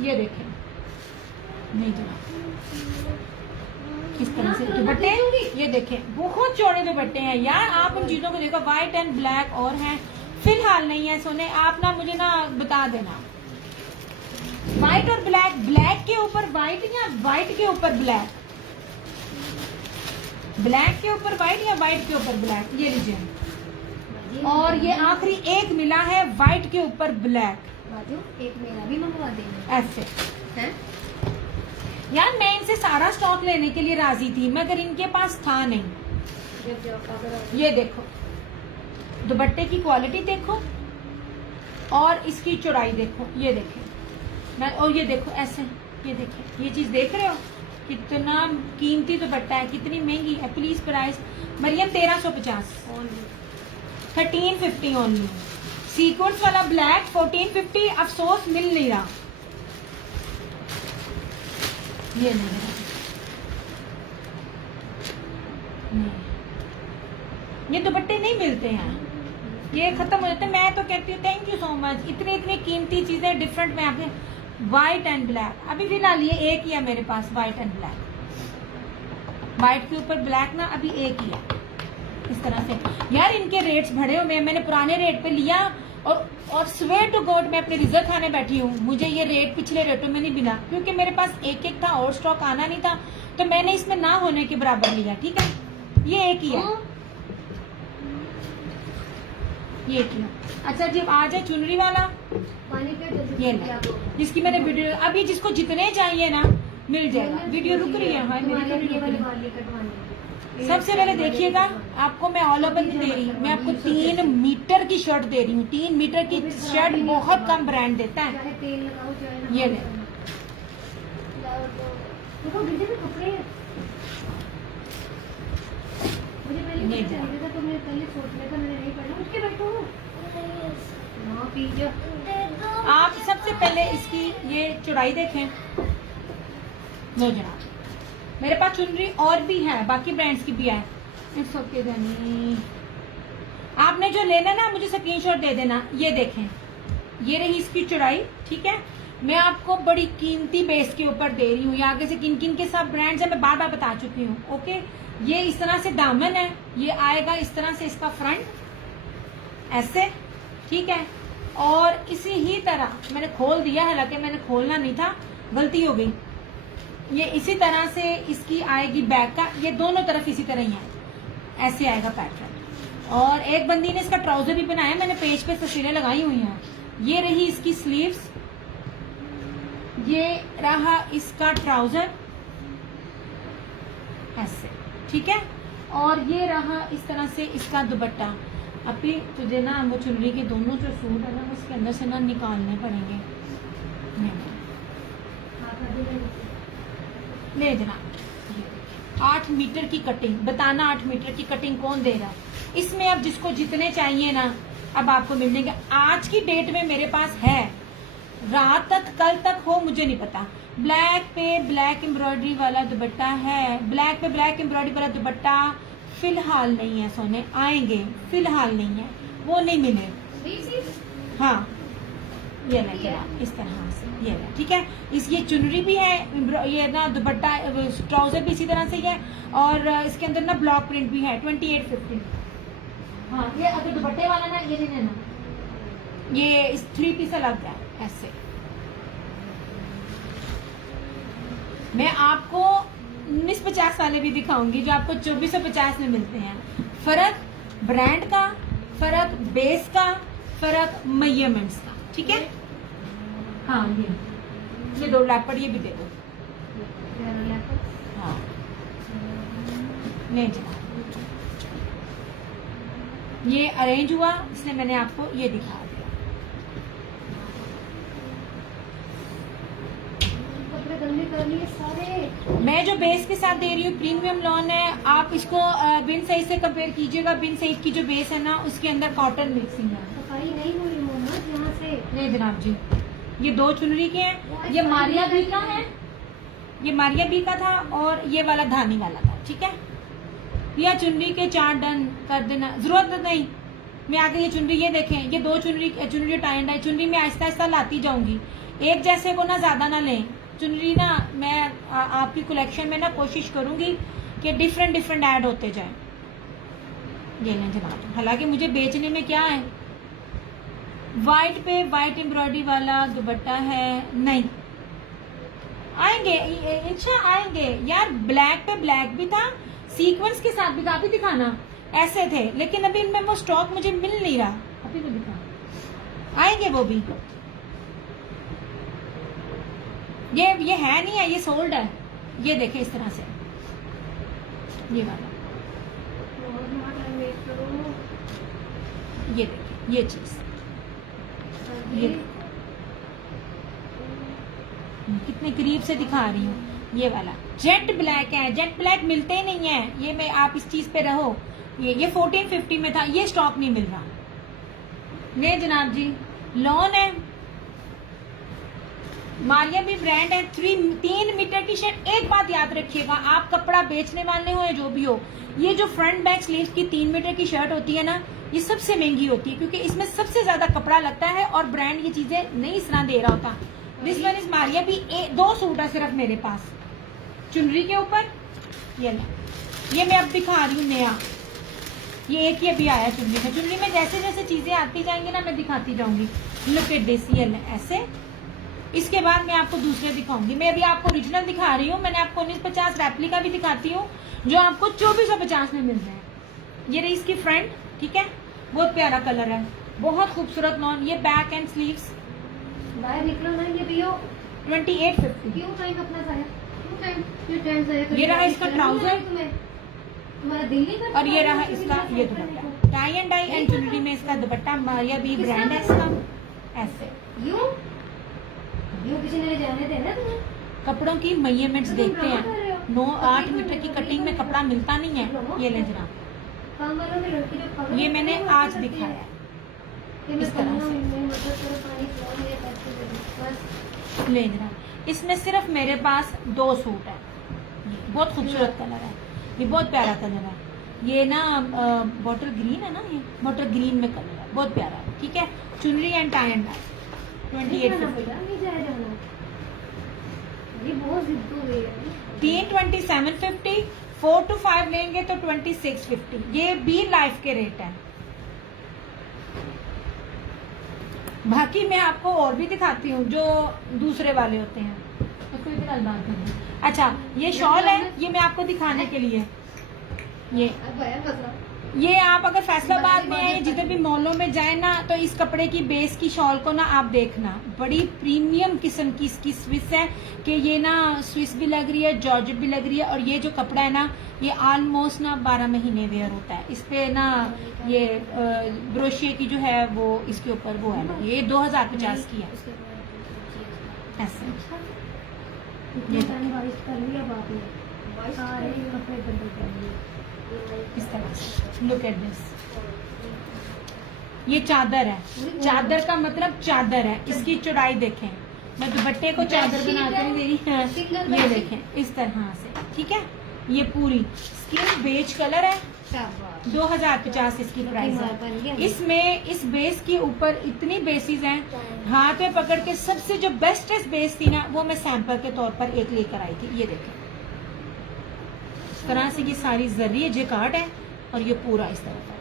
ये देखें, नहीं जरा किस तरह से दुपट्टे, ये देखें बहुत चौड़े दुपट्टे हैं यार। आप उन चीजों को देखो, व्हाइट एंड ब्लैक और हैं, फिलहाल नहीं है सोने। आप ना मुझे ना बता देना, व्हाइट और ब्लैक, ब्लैक के ऊपर व्हाइट या व्हाइट के ऊपर ब्लैक, ब्लैक के ऊपर व्हाइट या व्हाइट के ऊपर ब्लैक। ये लीजिए, और ये आखिरी एक मिला है व्हाइट के ऊपर ब्लैक। बाजू एक मेरा भी मंगवा देंगे ऐसे हैं। यार मैं इनसे सारा स्टॉक लेने के लिए राजी थी, मगर इनके पास था नहीं। ये देखो दुपट्टे की क्वालिटी देखो और इसकी चौड़ाई देखो, ये देखें। और ये देखो ऐसे, ये देखें, ये चीज देख रहे हो कितना कीमती दुपट्टा है, कितनी महंगी है। Please price Maryam 1350, 1350 only. Sequence वाला ब्लैक 1450, अफसोस मिल नहीं रहा। ये नहीं, ये दुपट्टे नहीं मिलते हैं, ये खत्म हो जाते हैं। मैं तो कहती हूँ थैंक यू सो मच, इतनी इतनी कीमती चीजें डिफरेंट में आपके। व्हाइट एंड ब्लैक अभी फिलहाल ये एक ही है मेरे पास, व्हाइट एंड ब्लैक। व्हाइट के ऊपर ब्लैक ना अभी एक ही है इस तरह से। यार इनके रेट्स बढ़े हुए, मैंने पुराने रेट पे लिया और स्वेयर टू गॉड मैं अपने रिजल्ट खाने बैठी हूँ। मुझे ये रेट पिछले रेटों में नहीं मिला, क्योंकि मेरे पास एक एक था और स्टॉक आना नहीं था, तो मैंने इसमें ना होने के बराबर लिया। ठीक है, ये एक ही है, ये एक ही है। अच्छा जी, आ जाए चुनरी वाला, ये ना जिसकी मैंने वीडियो, अभी जिसको जितने चाहिए ना मिल जाएगा। वीडियो रुक रही है, हाँ मेरी वीडियो रुक रही है। सबसे पहले देखिएगा, आपको मैं ऑल ओवर नहीं दे रही, मैं आपको 3 मीटर की शर्ट दे रही हूँ। 3 मीटर की शर्ट बहुत कम ब्रांड देता है। ये ले, आप सबसे पहले इसकी ये चौड़ाई देखें। लो जनाब, मेरे पास चुनरी और भी है, बाकी ब्रांड्स की भी है। इट्स ओके जानी, आपने जो लेना ना मुझे स्क्रीनशॉट दे देना। ये देखें, ये रही इसकी चौड़ाई। ठीक है, मैं आपको बड़ी कीमती बेस के ऊपर दे रही हूँ। ये आगे से किन किन के सब ब्रांड्स है मैं बार बार बता चुकी हूँ। ओके, ये इस तरह से दामन है, ये आएगा इस तरह से इसका फ्रंट ऐसे। ठीक है, और इसी ही तरह मैंने खोल दिया, हालांकि मैंने खोलना नहीं था, गलती हो गई। ये इसी तरह से इसकी आएगी बैक का, ये दोनों तरफ इसी तरह ही है, ऐसे आएगा पैटर्न। और एक बंदी ने इसका ट्राउजर भी बनाया, मैंने पेज पे तस्वीरें लगाई हुई हैं। ये रही इसकी स्लीव्स, ये रहा इसका ट्राउजर ऐसे। ठीक है, और ये रहा इस तरह से इसका दुपट्टा। अभी तुझे ना वो चुनरी के दोनों जो सूट है ना उसके अंदर से ना निकालने पड़ेंगे। ले जनाब, 8 मीटर की कटिंग, बताना 8 मीटर की कटिंग कौन दे रहा है। इसमें अब जिसको जितने चाहिए ना अब आपको मिल जाएंगे। आज की डेट में मेरे पास है, रात तक कल तक हो मुझे नहीं पता। ब्लैक पे ब्लैक एम्ब्रॉयडरी वाला दुपट्टा है, ब्लैक पे ब्लैक एम्ब्रॉयडरी वाला दुपट्टा फिलहाल नहीं है सोने, आएंगे, फिलहाल नहीं है, वो नहीं मिले। हाँ ये ना इस तरह से, ये ना। ठीक है, इस ये चुनरी भी है, ये ना दुपट्टा ट्राउजर भी इसी तरह से ही है, और इसके अंदर ना ब्लॉक प्रिंट भी है 2850। हाँ, ये अगर दुपट्टे वाला ना ये नहीं लेना, ये इस 3 पीस अलग है ऐसे। मैं आपको 1950 वाले भी दिखाऊंगी जो आपको 2450 में मिलते हैं। फर्क ब्रांड का, फर्क बेस का, फर्क मेजरमेंट्स का। ठीक है, हाँ ये 2 लैपट ये भी दे दो। हाँ नहीं जी, ये अरेंज हुआ इसलिए मैंने आपको ये दिखा दिया। मैं जो बेस के साथ दे रही हूँ प्रीमियम लॉन है, आप इसको बिन सही से कंपेयर कीजिएगा। बिन सही की जो बेस है ना उसके अंदर कॉटन मिक्सिंग है। सफाई नहीं हो रही मोहम्मद यहाँ से। नहीं जनाब जी, ये 2 चुनरी के हैं, ये मारिया बी का है, ये मारिया बी का था, और ये वाला धानी वाला था। ठीक है, यह चुनरी के 4 डन कर देना, जरूरत नहीं। मैं आगे ये चुनरी, ये देखें, ये 2 चुनरी टाई एंड डाई चुनरी में आहिस्ता आहिस्ता लाती जाऊंगी। एक जैसे को ना ज्यादा ना लें चुनरी ना। मैं आपकी कलेक्शन में ना कोशिश करूंगी कि डिफरेंट डिफरेंट ऐड होते जाएं। ये लें जनाब, हालांकि मुझे बेचने में क्या है, वाइट पे वाइट एम्ब्रॉयडरी वाला दुपट्टा है नहीं, आएंगे इंशा आएंगे यार। ब्लैक पे ब्लैक भी था, सीक्वेंस के साथ भी काफी दिखाना ऐसे थे, लेकिन अभी इनमें वो स्टॉक मुझे मिल नहीं रहा। अभी तो दिखा, आएंगे वो भी। ये है नहीं है, ये सोल्ड है। ये देखें इस तरह से, ये वाला, ये देखिए ये चीज, ये कितने करीब से दिखा रही हूँ। ये वाला जेट ब्लैक है, जेट ब्लैक मिलते ही नहीं है। ये मैं आप इस चीज पे रहो, ये 1450 में था, ये स्टॉक नहीं मिल रहा। ले जनाब जी, लॉन है, मारिया भी ब्रांड है, 3 मीटर की शर्ट। एक बात याद रखिएगा, आप कपड़ा बेचने वाले हो या जो भी हो, ये जो फ्रंट बैक स्लीव की 3 मीटर की शर्ट होती है ना, ये सबसे महंगी होती है, क्योंकि इसमें सबसे ज्यादा कपड़ा लगता है और ब्रांड ये चीजें नहीं इस तरह दे रहा होता। दिस वन इज मारिया भी। 2 सूट है सिर्फ मेरे पास चुनरी के ऊपर। ये मैं अब दिखा रही हूँ नया, ये एक ही अभी आया चुनरी में। चुनरी में जैसे जैसे चीजें आती जाएंगी ना, मैं दिखाती जाऊंगी। लुक एट दिस, ये ऐसे। इसके बाद मैं आपको दूसरे दिखाऊंगी। मैं अभी आपको ओरिजिनल दिखा रही हूँ, मैंने आपको 1950 रेप्लिका भी दिखाती हूँ, जो आपको 2450 में मिल रहा है। ये रही इसकी फ्रंट, ठीक है, बहुत प्यारा कलर है, बहुत खूबसूरत लॉन। ये बैक एंड स्लीव्स, बाहर निकलो ना, ये पियो 2850। क्यों टाइम अपना जाया, क्यों टाइम जाया। ये रहा इसका ट्राउजर, तुम्हारा दिल नहीं करता। और ये रहा इसका ये dupatta. Tie and dye and jewellery में इसका दुपट्टा, मारिया भी ब्रांड है इसका। ऐसे यूं किसी ने ले जाने देना तुम्हें। कपड़ों की मेजरमेंट्स देखते हैं, 9-8 मीटर की कटिंग में कपड़ा मिलता नहीं है। ये ले जनाब, काम वालों में लड़की जो पकड़, ये मैंने आज दिखाया है इस तरह से। ले जनाब, इसमें सिर्फ मेरे पास 2 सूट है। बहुत खूबसूरत कलर है, ये बहुत प्यारा कलर है। ये ना बॉटल ग्रीन है ना, ये बॉटल ग्रीन में कलर है, बहुत प्यारा है, ठीक है। चुनरी एंड टाई एंड डाई 2850। ये बहुत जिद हो गई है। 3 2750, 4 to 5 लेंगे तो 2650। ये भी लाइफ के रेट है। बाकी मैं आपको और भी दिखाती हूँ जो दूसरे वाले होते हैं। तो कोई भी बात नहीं। अच्छा, ये शॉल है, ये मैं आपको दिखाने के लिए। ये आप अगर फैसलाबाद में आए, जितने भी मॉलों में जाए ना, तो इस कपड़े की बेस की शॉल को ना आप देखना, बड़ी प्रीमियम किस्म की इसकी स्विस है, कि ये ना स्विस भी लग रही है, जॉर्जेट भी लग रही है, और ये जो कपड़ा है ना, ये ऑलमोस्ट ना 12 महीने वेयर होता है। इस पे ना ये ब्रोशिये की जो है वो इसके ऊपर वो है ना, ये 2050 की है। ऐसे इस तरह से, लुक एट दिस। ये चादर है, चादर का मतलब चादर है। इसकी चौड़ाई देखें, मैं दुपट्टे को चादर बना कर दे रही है। ये देखें इस तरह से, ठीक है। ये पूरी स्किन बेज कलर है, 2050 इसकी प्राइस है। इसमें इस बेस के ऊपर इतनी बेसिस हैं, हाथ में पकड़ के सबसे जो बेस्टेस्ट बेस थी ना, वो मैं सैंपल के तौर पर एक लेकर आई थी। ये देखें इस तरह से, ये सारी जरिए जेकार्ड है, और ये पूरा इस तरह का।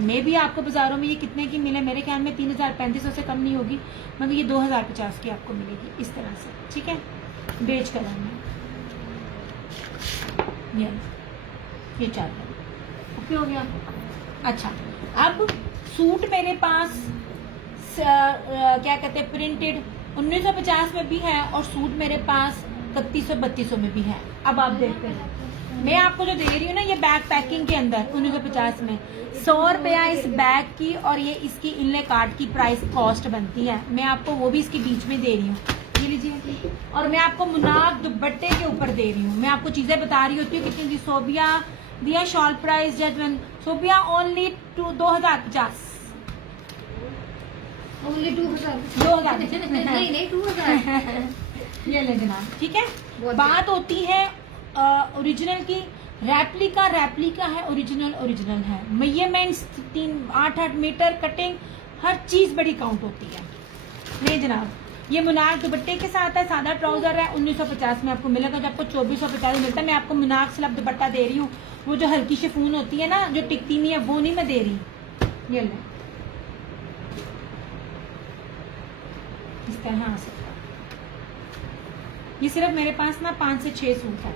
मैं भी आपको बाजारों में ये कितने की मिले, मेरे ख्याल में 3500 से कम नहीं होगी, मगर ये 2050 की आपको मिलेगी इस तरह से, ठीक है, बेज कलर में। ये चादर ओके हो गया। अच्छा, अब सूट मेरे पास क्या कहते हैं, प्रिंटेड 1950 में भी है, और सूट मेरे पास 3100-3200 में भी है। अब आप देखते हैं, मैं आपको जो दे रही हूँ ना, ये बैग पैकिंग के अंदर 1950 में 100 रुपया इस बैग की, और ये इसकी इनले कार्ड की प्राइस कॉस्ट बनती है। मैं आपको वो भी इसके बीच में दे रही हूँ, ये लीजिए। और मैं आपको मुनाब दुपट्टे के ऊपर दे रही हूँ। मैं आपको चीजें बता रही होती हूँ कितनी दी। सोबिया दिया shawl price judgement, Sobia only 2050, only 2000 नहीं 2000 ये ले जनाब, ठीक है। बात होती है ओरिजिनल की, रेप्लिका है, ओरिजिनल है। मेजरमेंट्स 8-8 मीटर, कटिंग, हर चीज बड़ी काउंट होती है। नहीं जनाब, ये मुनार दुपट्टे के साथ है, सादा ट्राउजर है, 1950 में आपको मिलेगा। जो आपको 2450 मिलता है, मैं आपको मुनार स्लब दुपट्टा दे रही हूँ। वो जो हल्की शिफॉन होती है ना, जो टिकती नहीं है, वो नहीं मैं दे रही। ये ले, इस तरह आ सकता है। ये सिर्फ मेरे पास ना 5 से 6 सूट है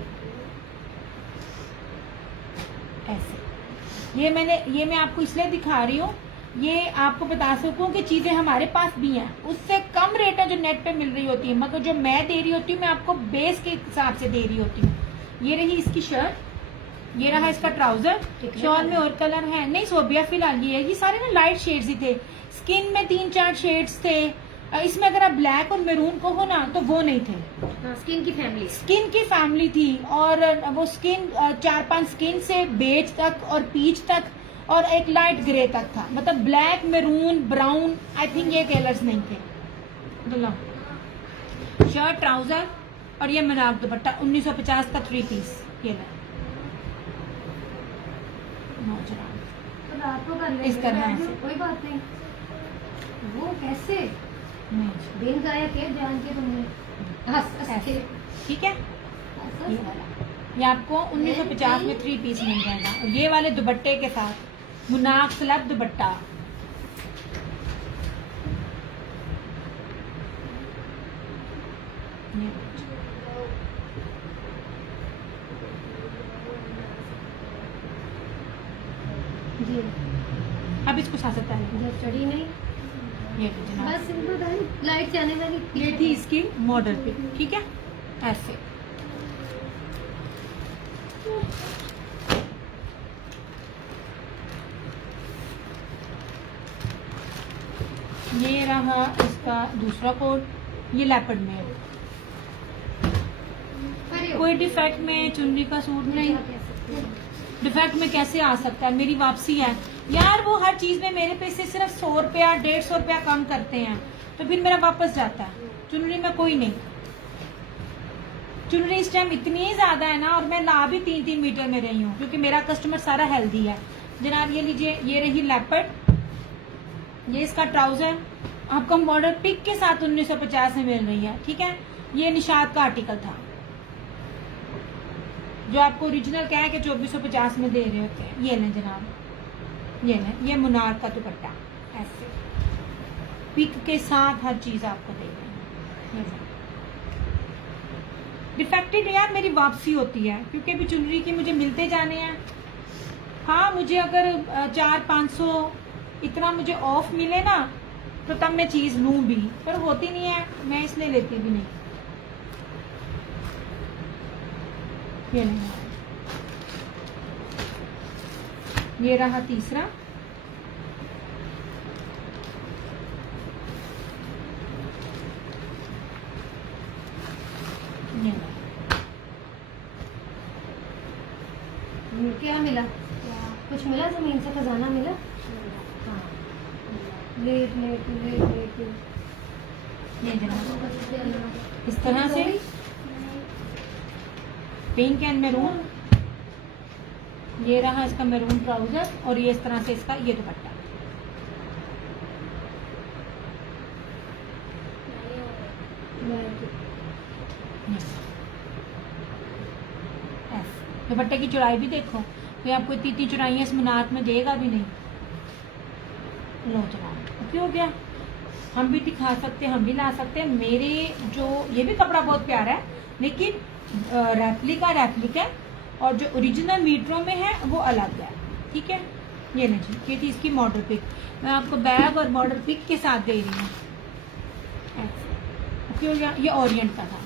ऐसे। ये मैं आपको इसलिए दिखा रही हूँ, ये आपको बता सकूं कि चीजें हमारे पास भी हैं, उससे कम रेट है जो नेट पे मिल रही होती है, मगर जो मैं दे रही होती हूँ मैं आपको बेस के हिसाब से दे रही होती हूँ। ये रही इसकी शर्ट, ये रहा इसका ट्राउजर। शॉल में और कलर है नहीं सोबिया फिलहाल ये सारे ना लाइट शेड्स ही थे। स्किन में 3-4 शेड्स थे। इसमें अगर आप ब्लैक और मैरून को हो ना तो वो नहीं थे। स्किन की फैमिली थी, और वो स्किन 4-5 स्किन से बेज तक और पीच तक और एक लाइट ग्रे तक था, मतलब black maroon brown, I think ये कलर्स नहीं थे। शर्ट ट्राउजर और ये मुनार दुपट्टा 1950 का 3 पीस। ये रात को कर इस तरह से कोई बात नहीं। वो कैसे नहीं, दिन गाया के जान के तुमने ऐसे ठीक है। ये आपको 1950 में 3 पीस मिल जाएगा, और ये वाले दुपट्टे के साथ मुनार स्लब दुपट्टा। जी अब इसको साथ है जब चढ़ी नहीं, ये तो जनाब, बस सिंपल लाइट जाने वाली। ये थी इसकी मॉडल पे, ठीक है ऐसे। ये रहा इसका दूसरा कोट, ये लेपर्ड में है। कोई डिफेक्ट में चुनरी का सूट नहीं, डिफेक्ट में कैसे आ सकता है, मेरी वापसी है यार। वो हर चीज में मेरे पे से सिर्फ 100 रुपया 150 रुपया कम करते हैं, तो फिर मेरा वापस जाता है। चुनरी में कोई नहीं, चुनरी इस टाइम इतनी ज्यादा है ना, और मैं ला भी 3-3 मीटर में रही हूँ क्योंकि मेरा कस्टमर सारा हेल्दी है। जनाब ये लीजिए, ये रही लेपर्ड, ये इसका ट्राउजर आपको मॉडल पिक के साथ 1950 में मिल रही है, ठीक है। ये निशात का आर्टिकल था जो आपको ओरिजिनल क्या है कि 2450 में दे रहे होते हैं। ये लें जनाब, ये लें, ये मुनार का दुपट्टा ऐसे पिक के साथ हर चीज आपको दे रहे हैं। डिफेक्टेड यार मेरी वापसी होती है क्योंकि अभी चुनरी की मुझे मिलते जाने हैं। हाँ मुझे अगर 400-500 इतना मुझे ऑफ मिले ना तो तब मैं चीज लूं भी, पर होती नहीं है, मैं इसलिए लेती भी नहीं। ये नहीं, ये रहा तीसरा, क्या मिला? कुछ मिला? जमीन से खजाना मिला? हाँ। लेट लेट लेट लेट ये जनाब इस तरह से पिंक एंड मैरून, ये रहा इसका मैरून ट्राउजर, और ये इस तरह से इसका ये दुपट्टा। दुपट्टे की चौड़ाई भी देखो, तो आपको इतनी चौड़ाई है, इस मुनार में देगा भी नहीं। लो जनाब क्यों हो गया, हम भी दिखा सकते हैं, हम भी ला सकते हैं। मेरे जो ये भी कपड़ा बहुत प्यारा है, लेकिन रेप्लिका और जो ओरिजिनल मीटरों में है वो अलग है, ठीक है। ये नहीं, ये थी इसकी मॉडल पिक, मैं आपको बैग और मॉडल पिक के साथ दे रही हूँ। क्यों गया, ये ओरिएंट का था।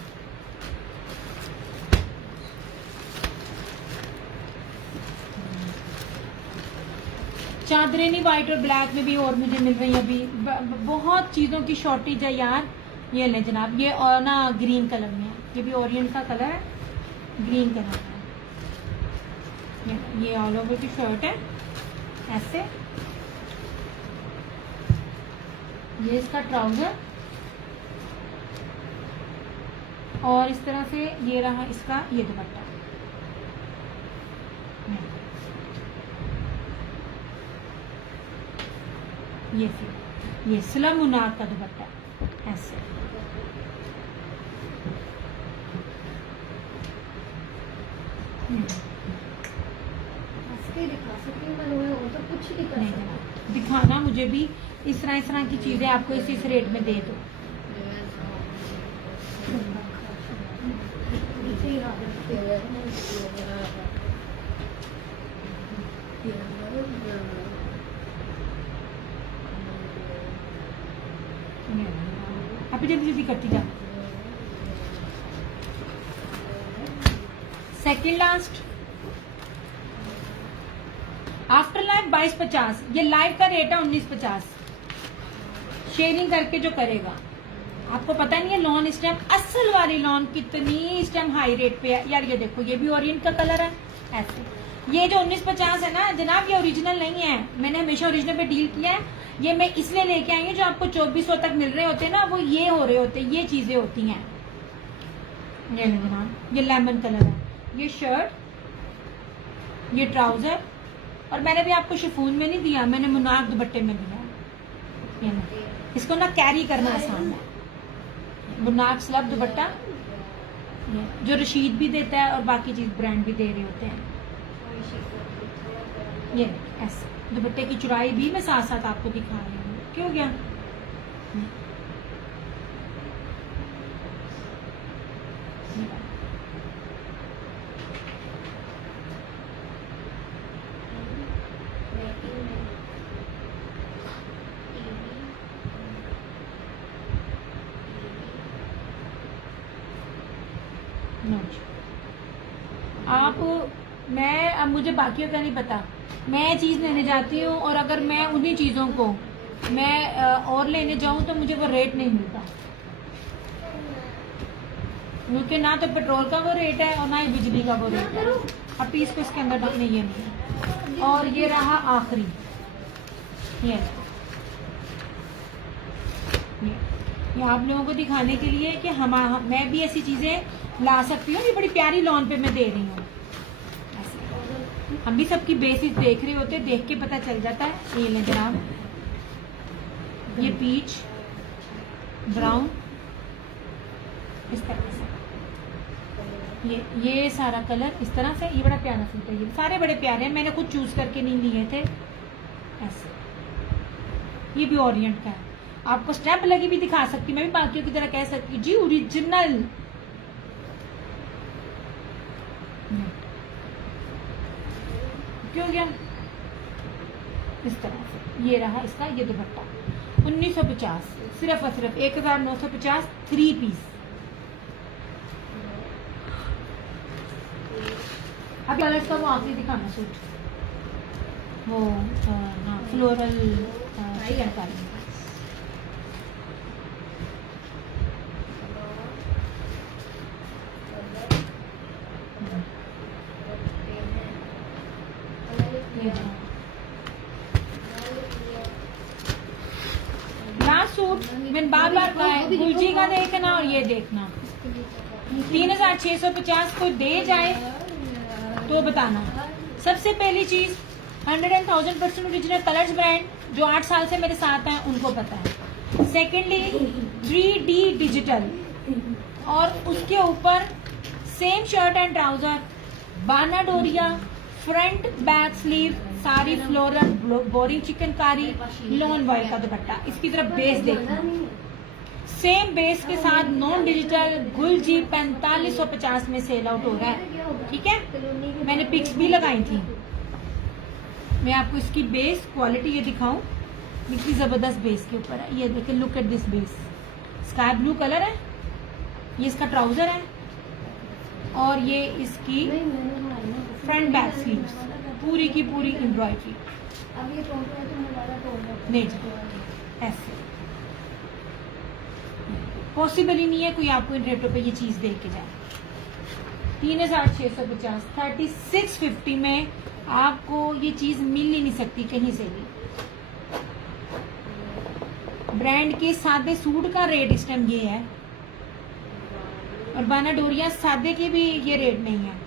चादरें नहीं व्हाइट और ब्लैक में भी और मुझे मिल रही है अभी, बहुत चीज़ों की शॉर्टेज है यार। ये ले जनाब, ये और ना ग्रीन कलर में है, ये भी ओरिएंट का कलर है, ग्रीन कलर है। ये ऑल ओवर की शर्ट है ऐसे, ये इसका ट्राउजर, और इस तरह से ये रहा इसका ये दुपट्टा। ये स्लम मुनार का दुपट्टा। ऐसे। ऐसे दिखा सकती हूँ मैं, वो तो कुछ ही दिखा नहीं सकती। जनाब, दिखाना मुझे भी इस तरह की चीज़ें आपको इस रेट में दे दो। नीचे ही हाथ रखते हुए। अभी जल्दी जल्दी करती जा। सेकंड लास्ट आफ्टर लाइफ 2250, ये लाइव का रेट है 1950। शेयरिंग करके जो करेगा, आपको पता नहीं है लॉन इस टाइम, असल वाली लॉन कितनी इस टाइम हाई रेट पे है यार। ये देखो, ये भी ओरिएंट का कलर है ऐसे। ये जो 1950 है ना जनाब, ये ओरिजिनल नहीं है, मैंने हमेशा ओरिजिनल पे डील किया है। ये मैं इसलिए लेके आई हूँ, जो आपको 2400 तक मिल रहे होते हैं ना, वो ये हो रहे होते हैं, ये चीजें होती हैं। ये जनाब, ये लेमन कलर है, ये शर्ट, ये ट्राउजर, और मैंने भी आपको शिफॉन में नहीं दिया, मैंने मुनाक दुपट्टे में दिया। ये ना, इसको ना कैरी करना आसान है। मुनाक स्लब दुपट्टा, जो रशीद भी देता है और बाकी चीज ब्रांड भी दे रहे होते हैं। ये ऐसे दुपट्टे की चुराई भी मैं साथ साथ आपको दिखा रही हूँ। क्यों गया आप, मैं अब मुझे बाकियों का नहीं पता, मैं चीज लेने जाती हूँ और अगर मैं उन्हीं चीजों को मैं और लेने जाऊं तो मुझे वो रेट नहीं मिलता, क्योंकि ना तो पेट्रोल का वो रेट है और ना ही बिजली का वो रेट है। अब पीस को इसके अंदर डालने ये नहीं है। और ये रहा आखिरी, ये आप लोगों को दिखाने के लिए कि मैं भी ऐसी चीजें ला सकती हूँ। ये बड़ी प्यारी लॉन पे मैं दे रही हूँ। हम भी सबकी बेसिस देख रहे होते, देख के पता चल जाता है। ये ले जनाब, ये पीच ब्राउन इस तरह से, ये सारा कलर इस तरह से, ये बड़ा प्यारा सूट है। ये सारे बड़े प्यारे हैं, मैंने खुद चूज करके नहीं लिए थे ऐसे। ये भी ओरिएंट का है, आपको स्टेप लगी भी दिखा सकती, मैं भी बाकियों की तरह कह सकती जी ओरिजिनल। क्यों गया इस तरह से। ये रहा इसका, ये दुपट्टा 1950, सिर्फ और सिर्फ 1950, 3 पीस। अब कलर्स का वो आखिरी दिखाना सूट, वो हाँ फ्लोरल चिकनकारी। लास्ट सूट मैंने बार बार कहा है, गुलजी का देखना और ये देखना। 3650 को दे जाए तो बताना। सबसे पहली चीज 100,000% ओरिजिनल कलर्स ब्रांड, जो 8 साल से मेरे साथ हैं उनको पता है। सेकेंडली 3D डिजिटल, और उसके ऊपर सेम शर्ट एंड ट्राउजर, बाना डोरिया, फ्रंट बैक स्लीव, सारी floral, boring chikankari, lawn boy का दुपट्टा। इसकी तरफ बेस देखना, सेम बेस के साथ नॉन डिजिटल गुलजी 4550 में सेल आउट हो रहा है। ठीक है, मैंने पिक्स भी लगाई थी। मैं आपको इसकी बेस क्वालिटी ये दिखाऊं, इतनी जबरदस्त बेस के ऊपर है। ये देखिए, look at this base, sky blue colour है, ये इसका ट्राउजर है, और ये इसकी फ्रंट बैक स्लीव्स, पूरी की पूरी एम्ब्रॉयडरी। अब ये नहीं जी, ऐसे पॉसिबल ही नहीं है कोई आपको इन रेटों पे ये चीज दे के जाए। 3650, 3650 में आपको ये चीज मिल ही नहीं सकती कहीं से भी। ब्रांड के सादे सूट का रेट इस टाइम ये है, और बाना डोरिया सादे के भी ये रेट नहीं है।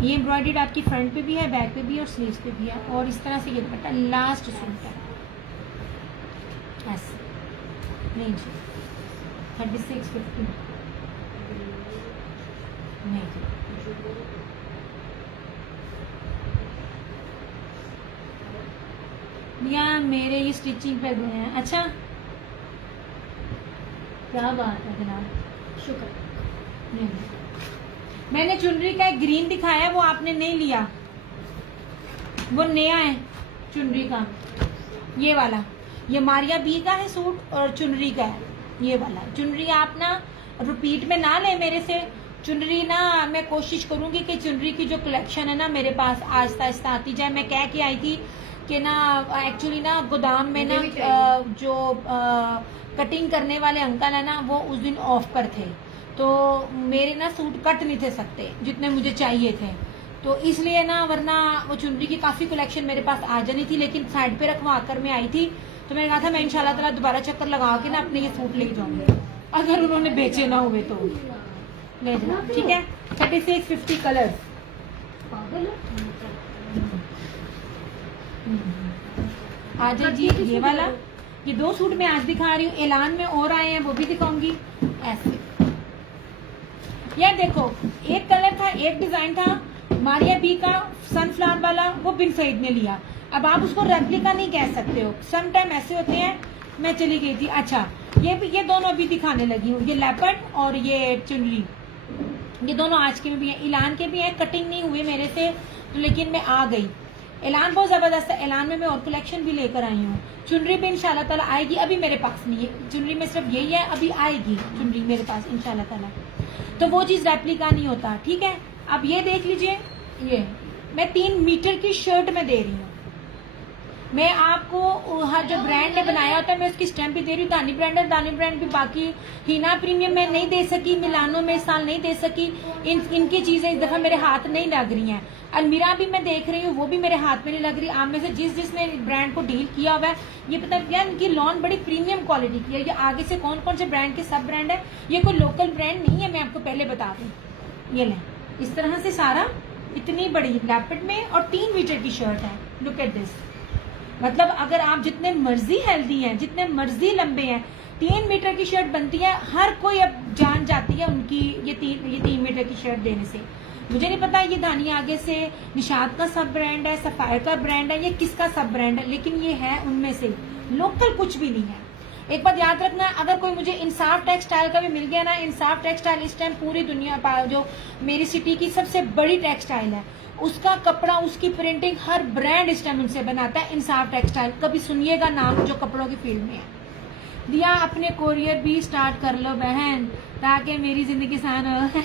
ये एम्ब्रॉयडर्ड आपकी फ्रंट पे भी है, बैक पे भी है और स्लीव्स पे भी है। और इस तरह से ये दुपट्टा लास्ट सूट है ऐसे। नहीं जी 3650 नहीं जी। भैया मेरे ये स्टिचिंग पे गए हैं। अच्छा क्या बात है जनाब, शुक्र। नहीं। मैंने चुनरी का एक ग्रीन दिखाया, वो आपने नहीं लिया, वो नया है चुनरी का, ये वाला। ये मारिया बी का है सूट और चुनरी का है ये वाला। चुनरी आप ना रिपीट में ना ले मेरे से। चुनरी ना मैं कोशिश करूंगी कि चुनरी की जो कलेक्शन है ना मेरे पास आहिस्ता आहिस्ता आती जाए। मैं कह के आई थी कि ना एक्चुअली ना गोदाम में ना जो कटिंग करने वाले अंकल है ना वो उस दिन ऑफ पर थे, तो मेरे ना सूट कट नहीं थे सकते जितने मुझे चाहिए थे, तो इसलिए ना वरना वो चुनरी की काफी कलेक्शन मेरे पास आ जानी थी, लेकिन साइड पे रखवा कर मैं आई थी। तो मैंने कहा था मैं इंशाल्लाह ताला दोबारा चक्कर लगा के ना अपने ये सूट ले जाऊंगी, अगर उन्होंने बेचे ना हुए तो ले जाना। ठीक है 3650 कलर। पागल हो? आज जी ये वाला, ये 2 सूट मैं आज दिखा रही हूँ, ऐलान में और आए हैं वो भी दिखाऊंगी। ऐसे यार देखो, एक कलर था, एक डिजाइन था मारिया बी का सनफ्लावर वाला, वो बिन सईद ने लिया। अब आप उसको रेप्लिका नहीं कह सकते हो, सम टाइम ऐसे होते हैं। मैं चली गई थी। अच्छा ये दोनों अभी दिखाने लगी हूँ, ये लेपर्ड और ये चुनरी, ये दोनों आज के में भी है, ऐलान के भी है। कटिंग नहीं हुए मेरे से तो, लेकिन मैं आ गई। ऐलान बहुत जबरदस्त है, ऐलान में मैं और कलेक्शन भी लेकर आई हूँ। चुनरी भी इंशाल्लाह ताला आएगी, अभी मेरे पास नहीं है चुनरी में, सिर्फ यही है, अभी आएगी चुनरी मेरे पास इंशाल्लाह ताला। तो वो चीज रेप्लिका नहीं होता। ठीक है, अब ये देख लीजिए, ये मैं 3 मीटर की शर्ट में दे रही हूँ। मैं आपको हर जो ब्रांड ने बनाया होता है मैं उसकी स्टैम्प भी दे रही हूँ। दानी ब्रांड है, दानी ब्रांड भी, बाकी हीना प्रीमियम में नहीं दे सकी, मिलानो में इस साल नहीं दे सकी। इनकी चीजें इस दफा मेरे हाथ नहीं लग रही हैं। अलमीरा भी मैं देख रही हूँ, वो भी मेरे हाथ में नहीं लग रही। आप में से जिसने ब्रांड को डील किया हुआ है, ये पता है इनकी लॉन बड़ी प्रीमियम क्वालिटी की है। ये आगे से कौन कौन से ब्रांड के सब ब्रांड है, ये कोई लोकल ब्रांड नहीं है, मैं आपको पहले बता दूं। ये लें, इस तरह से सारा, इतनी बड़ी लेपर्ड में, और 3 मीटर की शर्ट है। लुक एट दिस, मतलब अगर आप जितने मर्जी हेल्दी हैं, जितने मर्जी लंबे हैं, 3 मीटर की शर्ट बनती है। हर कोई अब जान जाती है उनकी ये 3 मीटर की शर्ट देने से। मुझे नहीं पता ये दानी आगे से निशाद का सब ब्रांड है, सफायर का ब्रांड है, ये किसका सब ब्रांड है, लेकिन ये है उनमें से, लोकल कुछ भी नहीं है। एक बात याद रखना, अगर कोई मुझे इंसाफ टेक्सटाइल का भी मिल गया ना, इंसाफ टेक्सटाइल इस टाइम पूरी दुनिया, जो मेरी सिटी की सबसे बड़ी टेक्सटाइल है, उसका कपड़ा, उसकी प्रिंटिंग, हर ब्रांड इस टाइम उनसे बनाता है। इंसाफ टेक्सटाइल, कभी सुनिएगा नाम जो कपड़ों की फील्ड में है। दिया अपने कोरियर भी स्टार्ट कर लो बहन, ताकि मेरी जिंदगी आसान हो।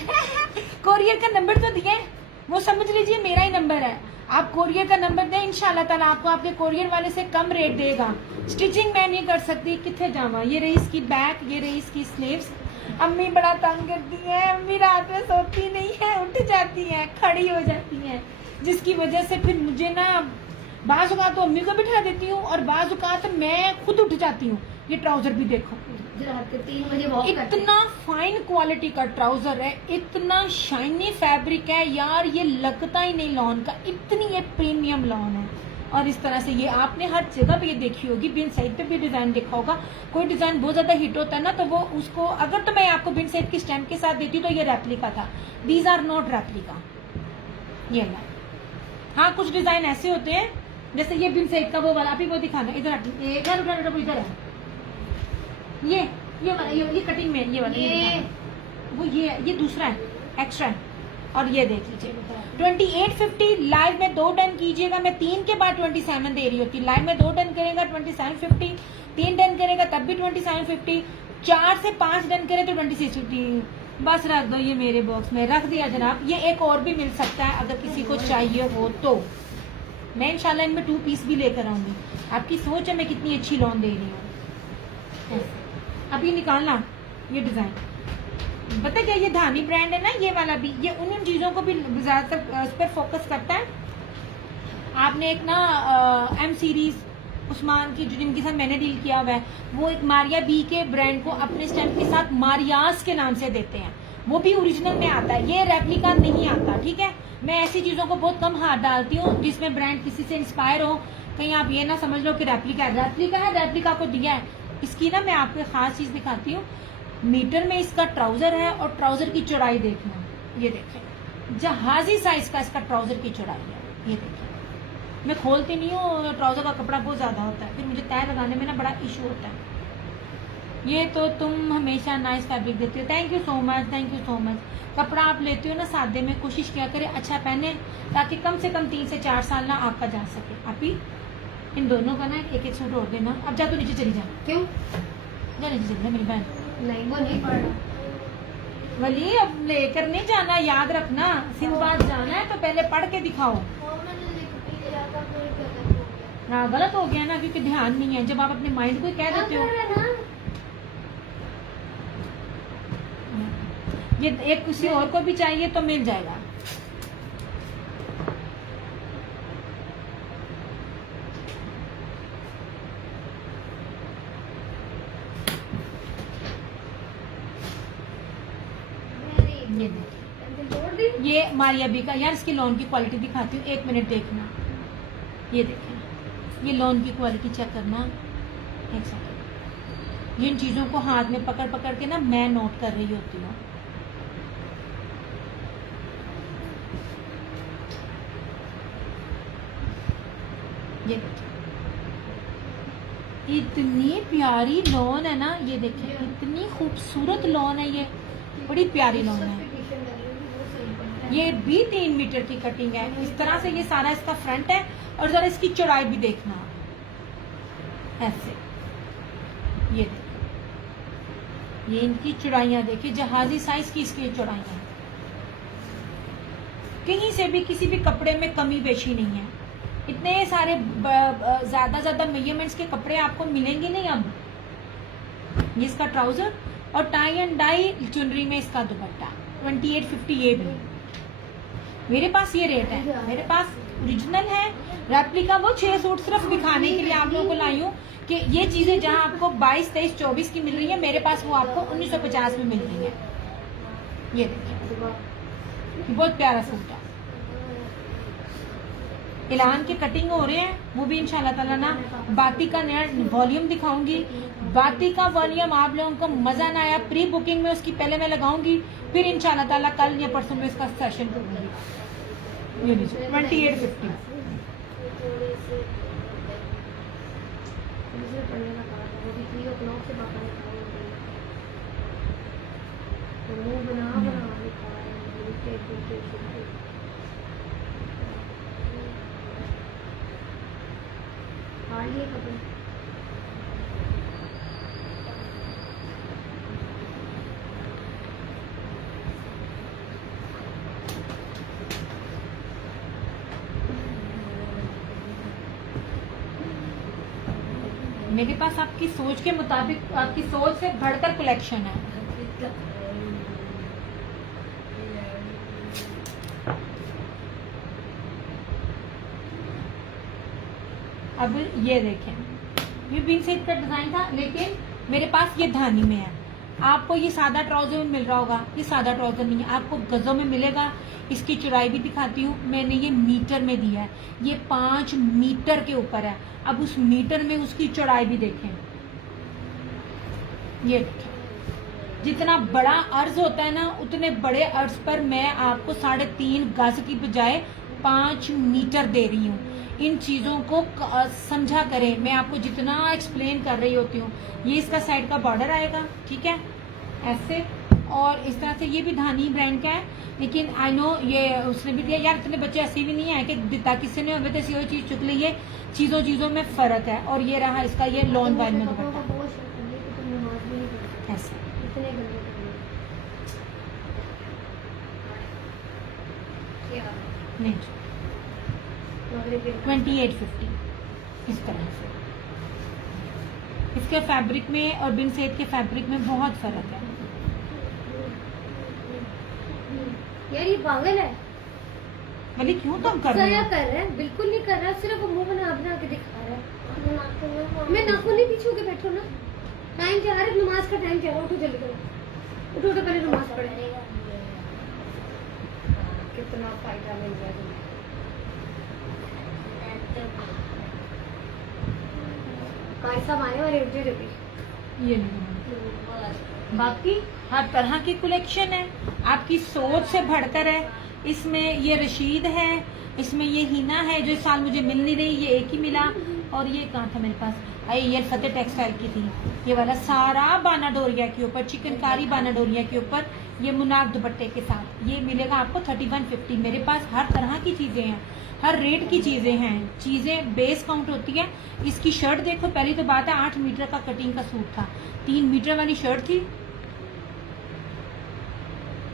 कोरियर का नंबर तो दिया है, वो समझ लीजिए मेरा ही नंबर है। आप कोरियर का नंबर दें, इंशाल्लाह ताला आपको आपके कोरियर वाले से कम रेट देगा। स्टिचिंग मैं नहीं कर सकती, कितने जावा। ये रही इसकी बैक, ये रही इसकी स्लीव्स। अम्मी बड़ा तंग करती है, अम्मी रात में सोती नहीं है, उठ जाती है, खड़ी हो जाती है, जिसकी वजह से फिर मुझे ना बाज़ औक़ात तो अम्मी को बिठा देती हूँ और बाज़ औक़ात मैं खुद उठ जाती हूँ। ये ट्राउजर भी देखो, रात के 3 बजे वॉक करते हैं। इतना फाइन क्वालिटी का ट्राउजर है, इतना शाइनी फैब्रिक है यार, ये लगता ही नहीं लॉन का, इतनी ये प्रीमियम लॉन है। और इस तरह से ये आपने हर जगह पे ये देखी होगी, बिन सईद पे भी डिजाइन देखा होगा। कोई डिजाइन बहुत ज्यादा हिट होता है ना, तो वो उसको अगर तो मैं आपको बिन सईद की स्टैम्प के साथ देती तो ये रेप्लिका था। दीज आर नॉट रेप्लिका, ये ना। हाँ कुछ डिजाइन ऐसे होते हैं, जैसे ये बिन सईद का वो वाला, अभी वो दिखाना, इधर इधर है, ये वाला, ये कटिंग में ये वाला, वो ये दूसरा है, एक्स्ट्रा है। और ये देख लीजिए 2850 लाइव में 2 डन कीजिएगा, मैं 3 के बाद 27 दे रही होती। लाइव में 2 डन करेगा 2750, 3 डन करेगा तब भी 2750, 4 से 5 डन करे तो 2650। बस रख दो ये मेरे बॉक्स में, रख दिया जनाब। ये एक और भी मिल सकता है अगर किसी को चाहिए हो तो। मैं इंशाल्लाह इनमें 2 पीस भी लेकर आऊंगी। आपकी सोच है मैं कितनी अच्छी लॉन दे रही हूँ। अभी निकालना ये डिजाइन, पता क्या, ये धानी ब्रांड है ना, ये वाला भी, ये उन चीजों को भी ज्यादातर उस पर फोकस करता है। आपने एक ना एम सीरीज उस्मान की, जो जिनके साथ मैंने डील किया हुआ है, वो एक मारिया बी के ब्रांड को अपने स्टैम्प के साथ मारियास के नाम से देते हैं, वो भी ओरिजिनल में आता है, ये रेप्लिका नहीं आता। ठीक है, मैं ऐसी चीजों को बहुत कम हाथ डालती हूँ जिसमें ब्रांड किसी से इंस्पायर हो, कहीं आप ये ना समझ लो कि रेप्लिका है। रेप्लिका है, रेप्लिका को दिया है, इसकी ना मैं आपको एक खास चीज दिखाती हूँ। मीटर में इसका ट्राउजर है और ट्राउजर की चौड़ाई देखना, ये देखें जहाजी साइज का इसका ट्राउजर की चौड़ाई है, ये देखें। मैं खोलती नहीं हूँ, ट्राउजर का कपड़ा बहुत ज्यादा होता है, फिर मुझे तय लगाने में ना बड़ा इशू होता है। ये तो तुम हमेशा नाइस फैब्रिक देती हो, thank you so much, thank you so much. कपड़ा आप लेते हो ना सादे में, कोशिश किया करें अच्छा पहने, ताकि कम से कम 3 से 4 साल ना आपका जा सके। आप ही इन दोनों का ना एक एक सूट और देना। अब जा, तू नीचे चली जा। क्यों? जा नीचे चली जा मेरी बहन। नहीं, वो नहीं पड़ रहा। वली अब लेकर नहीं जाना, याद रखना, सिंधबाद जाना है तो पहले पढ़ के दिखाओ। हाँ गलत हो गया ना, क्योंकि ध्यान नहीं है। जब आप अपने माइंड को ही कह देते हो, ये एक किसी और को भी चाहिए तो मिल जाएगा। ये देखिए, ये मारिया बी का, यार इसकी लॉन की क्वालिटी दिखाती हूँ, 1 मिनट देखना। ये देखें, ये लॉन की क्वालिटी चेक करना, एक सेकंड। जिन चीजों को हाथ में पकड़ पकड़ के ना मैं नोट कर रही होती हूँ। ये देखिए, इतनी प्यारी लॉन है ना, ये देखिए इतनी खूबसूरत लॉन है, ये बड़ी प्यारी लॉन है। ये भी 3 मीटर की कटिंग है। इस तरह से ये सारा इसका फ्रंट है, और जरा इसकी चौड़ाई भी देखना, ऐसे ये देखिए, ये इनकी चौड़ाइयां देखिए, जहाजी साइज की इसकी चौड़ाइयां। कहीं से भी किसी भी कपड़े में कमी बेशी नहीं है। इतने सारे ज्यादा मेजरमेंट्स के कपड़े आपको मिलेंगे नहीं अब। ये इसका ट्राउजर और टाई एंड डाई चुनरी में इसका दुपट्टा 2850। ये भी मेरे पास ये रेट है, मेरे पास ओरिजिनल है, रेप्लिका वो 6 सूट सिर्फ दिखाने के लिए आप लोगों को लाई हूँ कि ये चीजें जहां आपको 22, 23, 24 की मिल रही है, मेरे पास वो आपको 1950 में मिल रही है। ये देखिए, बहुत प्यारा सूट है। इलान के कटिंग हो रहे हैं, वो भी इंशाल्लाह ताला ना बाती का नया वॉल्यूम दिखाऊंगी। बाती का वॉल्यूम आप लोगों को मजा ना आया, प्री बुकिंग में उसकी पहले मैं लगाऊंगी, फिर इंशाल्लाह ताला कल या परसों में इसका सेशन करूंगी। ये लीजिए 2850। मेरे पास आपकी सोच के मुताबिक, आपकी सोच से बढ़कर कलेक्शन है। अब ये देखें, ये बिन सेट का डिजाइन था, लेकिन मेरे पास ये धानी में है। आपको ये सादा ट्राउजर में मिल रहा होगा, ये सादा ट्राउजर नहीं है, आपको गजों में मिलेगा। इसकी चौड़ाई भी दिखाती हूँ, मैंने ये मीटर में दिया है, ये 5 मीटर के ऊपर है। अब उस मीटर में उसकी चौड़ाई भी देखें, ये देखें, जितना बड़ा अर्ज होता है ना, उतने बड़े अर्ज पर मैं आपको 3.5 गज की बजाय 5 मीटर दे रही हूँ। इन चीजों को समझा करें, मैं आपको जितना एक्सप्लेन कर रही होती हूँ। ये इसका साइड का बॉर्डर आएगा, ठीक है, ऐसे, और इस तरह से। ये भी धानी ब्रांड का है, लेकिन आई नो ये उसने भी दिया। यार इतने बच्चे ऐसे भी नहीं है कि दिता किसी ने हमें तो ये चीज चुक ली है, चीजों में फर्क है। और ये रहा इसका ये लॉन वाइल में दुपट्टा, ऐसे नहीं 2850 इस तरह से। इसके फैब्रिक में और बिन सेट के फैब्रिक में बहुत फर्क है। यार ये पागल है, भले क्यों तुम कर रहे हो? कर रहा है, बिल्कुल नहीं कर रहा, सिर्फ मुंह बना के दिखा रहा है। मैं नाखून नहीं पीछू के बैठो ना, टाइम जा रहा है, नमाज का टाइम जा रहा है, उठो जल्दी करो, उठो तो पहले नमाज पढ़े। कितना फायदा मिल गया तुम्हें। कारी साहब आने वाले, उठ जाओ जल्दी। ये नहीं, बाकी हर तरह की कलेक्शन है, आपकी सोच से बढ़कर है। इसमें ये रशीद है, इसमें ये हिना है जो इस साल मुझे मिल नहीं रही, ये एक ही मिला। और ये कहाँ था मेरे पास, ये फतेह टेक्सटाइल की थी, ये वाला सारा बाना डोरिया के ऊपर, चिकनकारी बाना डोरिया के ऊपर, ये मुनाफ दुपट्टे के साथ। ये मिलेगा आपको 3150। मेरे पास हर तरह की चीजें हैं, हर रेट की चीजें हैं, चीजें बेस काउंट होती है। इसकी शर्ट देखो, पहली तो बात है 8 मीटर का कटिंग का सूट था, 3 मीटर वाली शर्ट थी।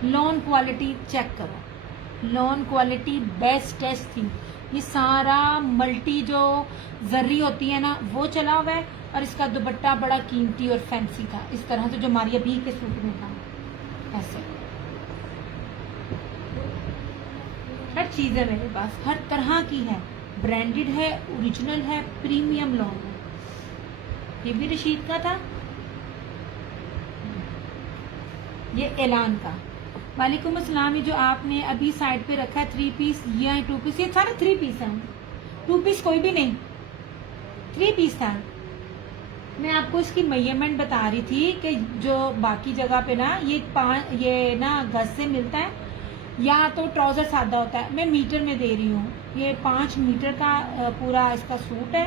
लॉन क्वालिटी चेक करो, लॉन क्वालिटी बेस्ट टेस्ट थी। ये सारा मल्टी जो जर्री होती है ना वो चला हुआ है, और इसका दुपट्टा बड़ा कीमती और फैंसी था, इस तरह से जो मारिया बी के सूट में था। ऐसे हर चीज है मेरे पास, हर तरह की है, ब्रांडेड है, ओरिजिनल है, प्रीमियम लॉन है। ये भी रशीद का था, ये ऐलान का। वालेकुम अस्सलाम। ये जो आपने अभी साइड पे रखा है 3 पीस या 2 पीस, ये सारे 3 पीस हैं, 2 पीस कोई भी नहीं, 3 पीस था। मैं आपको इसकी मेजरमेंट बता रही थी कि जो बाकी जगह पे ना ये ना गज से मिलता है, या तो ट्राउजर सादा होता है, मैं मीटर में दे रही हूँ। ये 5 मीटर का पूरा इसका सूट है,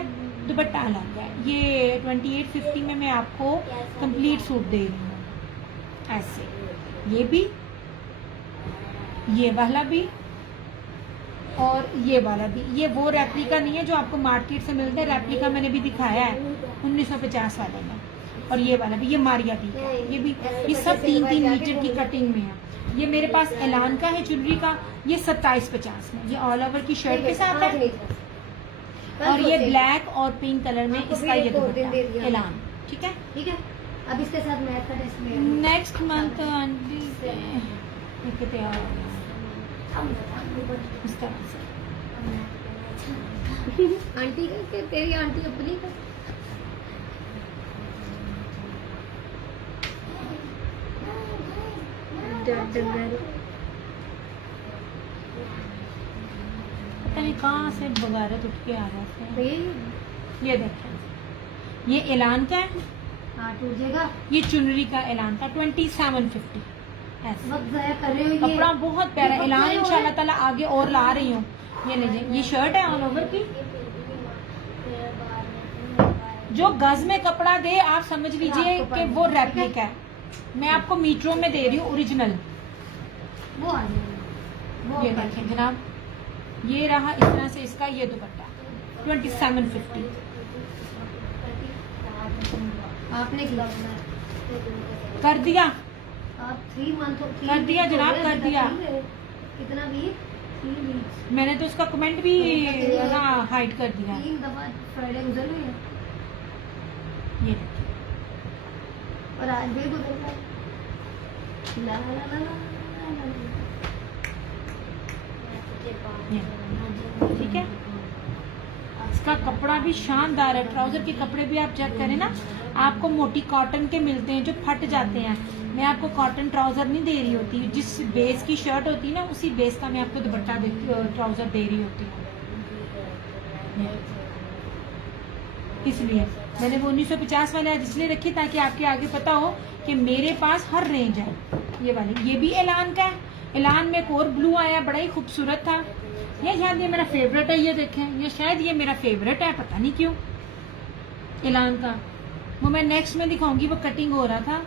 दुपट्टा अलग है। ये 2850 में मैं आपको कंप्लीट सूट दे रही हूँ। ऐसे ये भी, ये वाला भी, और ये वाला भी। ये वो रेप्लिका नहीं है जो आपको मार्केट से मिलता है, रेप्लिका मैंने भी दिखाया है 1950 वाले में। और ये वाला भी, ये मारिया भी है, ये भी, ये सब 3-3 मीटर की कटिंग में है। ये मेरे पास ऐलान का है ज्वेलरी का, ये 2750 में, ये ऑल ओवर की शर्ट के साथ है। और ये ब्लैक और पिंक कलर में इसका ये दुपट्टा ऐलान। ठीक है, ठीक है। अब इसके साथ मैथ का टेस्ट में नेक्स्ट मंथ आंटी तैयार इस तरह से। आंटी का कि तेरी आंटी अपनी का? पता नहीं कहाँ से बगारत उठ के आ जाते हैं। ये देखें, ये ऐलान का है, हाँ टूट जाएगा। ये चुनरी का ऐलान का 2750। वक्त ज़ाया कर रहे हो। ये कपड़ा बहुत प्यारा, ऐलान इंशाल्लाह ताला आगे और ला रही हूँ। ये लीजिए, ये शर्ट है ऑल ओवर की, जो गज में कपड़ा दे आप समझ लीजिए कि वो रेप्लिका है। मैं आपको मीटरों में दे रही हूँ ओरिजिनल। वो आ जाएगा। ये देखें जनाब, ये रहा इस तरह से इसका ये दुपट्टा 2750। आपने किया कर दिया, आप 3 मंथ कर दिया जनाब, कर दिया। कितना भी 3 वीक्स मैंने तो उसका कमेंट भी ना हाइड कर दिया। 3 दफा फ्राइडे गुजर गई है ये देखिए, और आज भी गुजर गया। ला ला ला ला ला ठीक है। इसका कपड़ा भी शानदार है, ट्राउजर के कपड़े भी आप चेक करें ना, आपको मोटी कॉटन के मिलते हैं जो फट जाते हैं। मैं आपको कॉटन ट्राउजर नहीं दे रही होती, जिस बेस की शर्ट होती है ना उसी बेस का मैं आपको दुपट्टा ट्राउजर दे रही होती हूँ। इसलिए मैंने वो 1950 वाले आज इसलिए रखी ताकि आपके आगे पता हो कि मेरे पास हर रेंज है। ये वाली, ये भी ऐलान का है, ऐलान में एक और ब्लू आया, बड़ा ही खूबसूरत था। ये शायद ये मेरा फेवरेट है, ये देखें, ये शायद ये मेरा फेवरेट है, पता नहीं क्यों। ऐलान का वो मैं नेक्स्ट में दिखाऊंगी, वो कटिंग हो रहा था।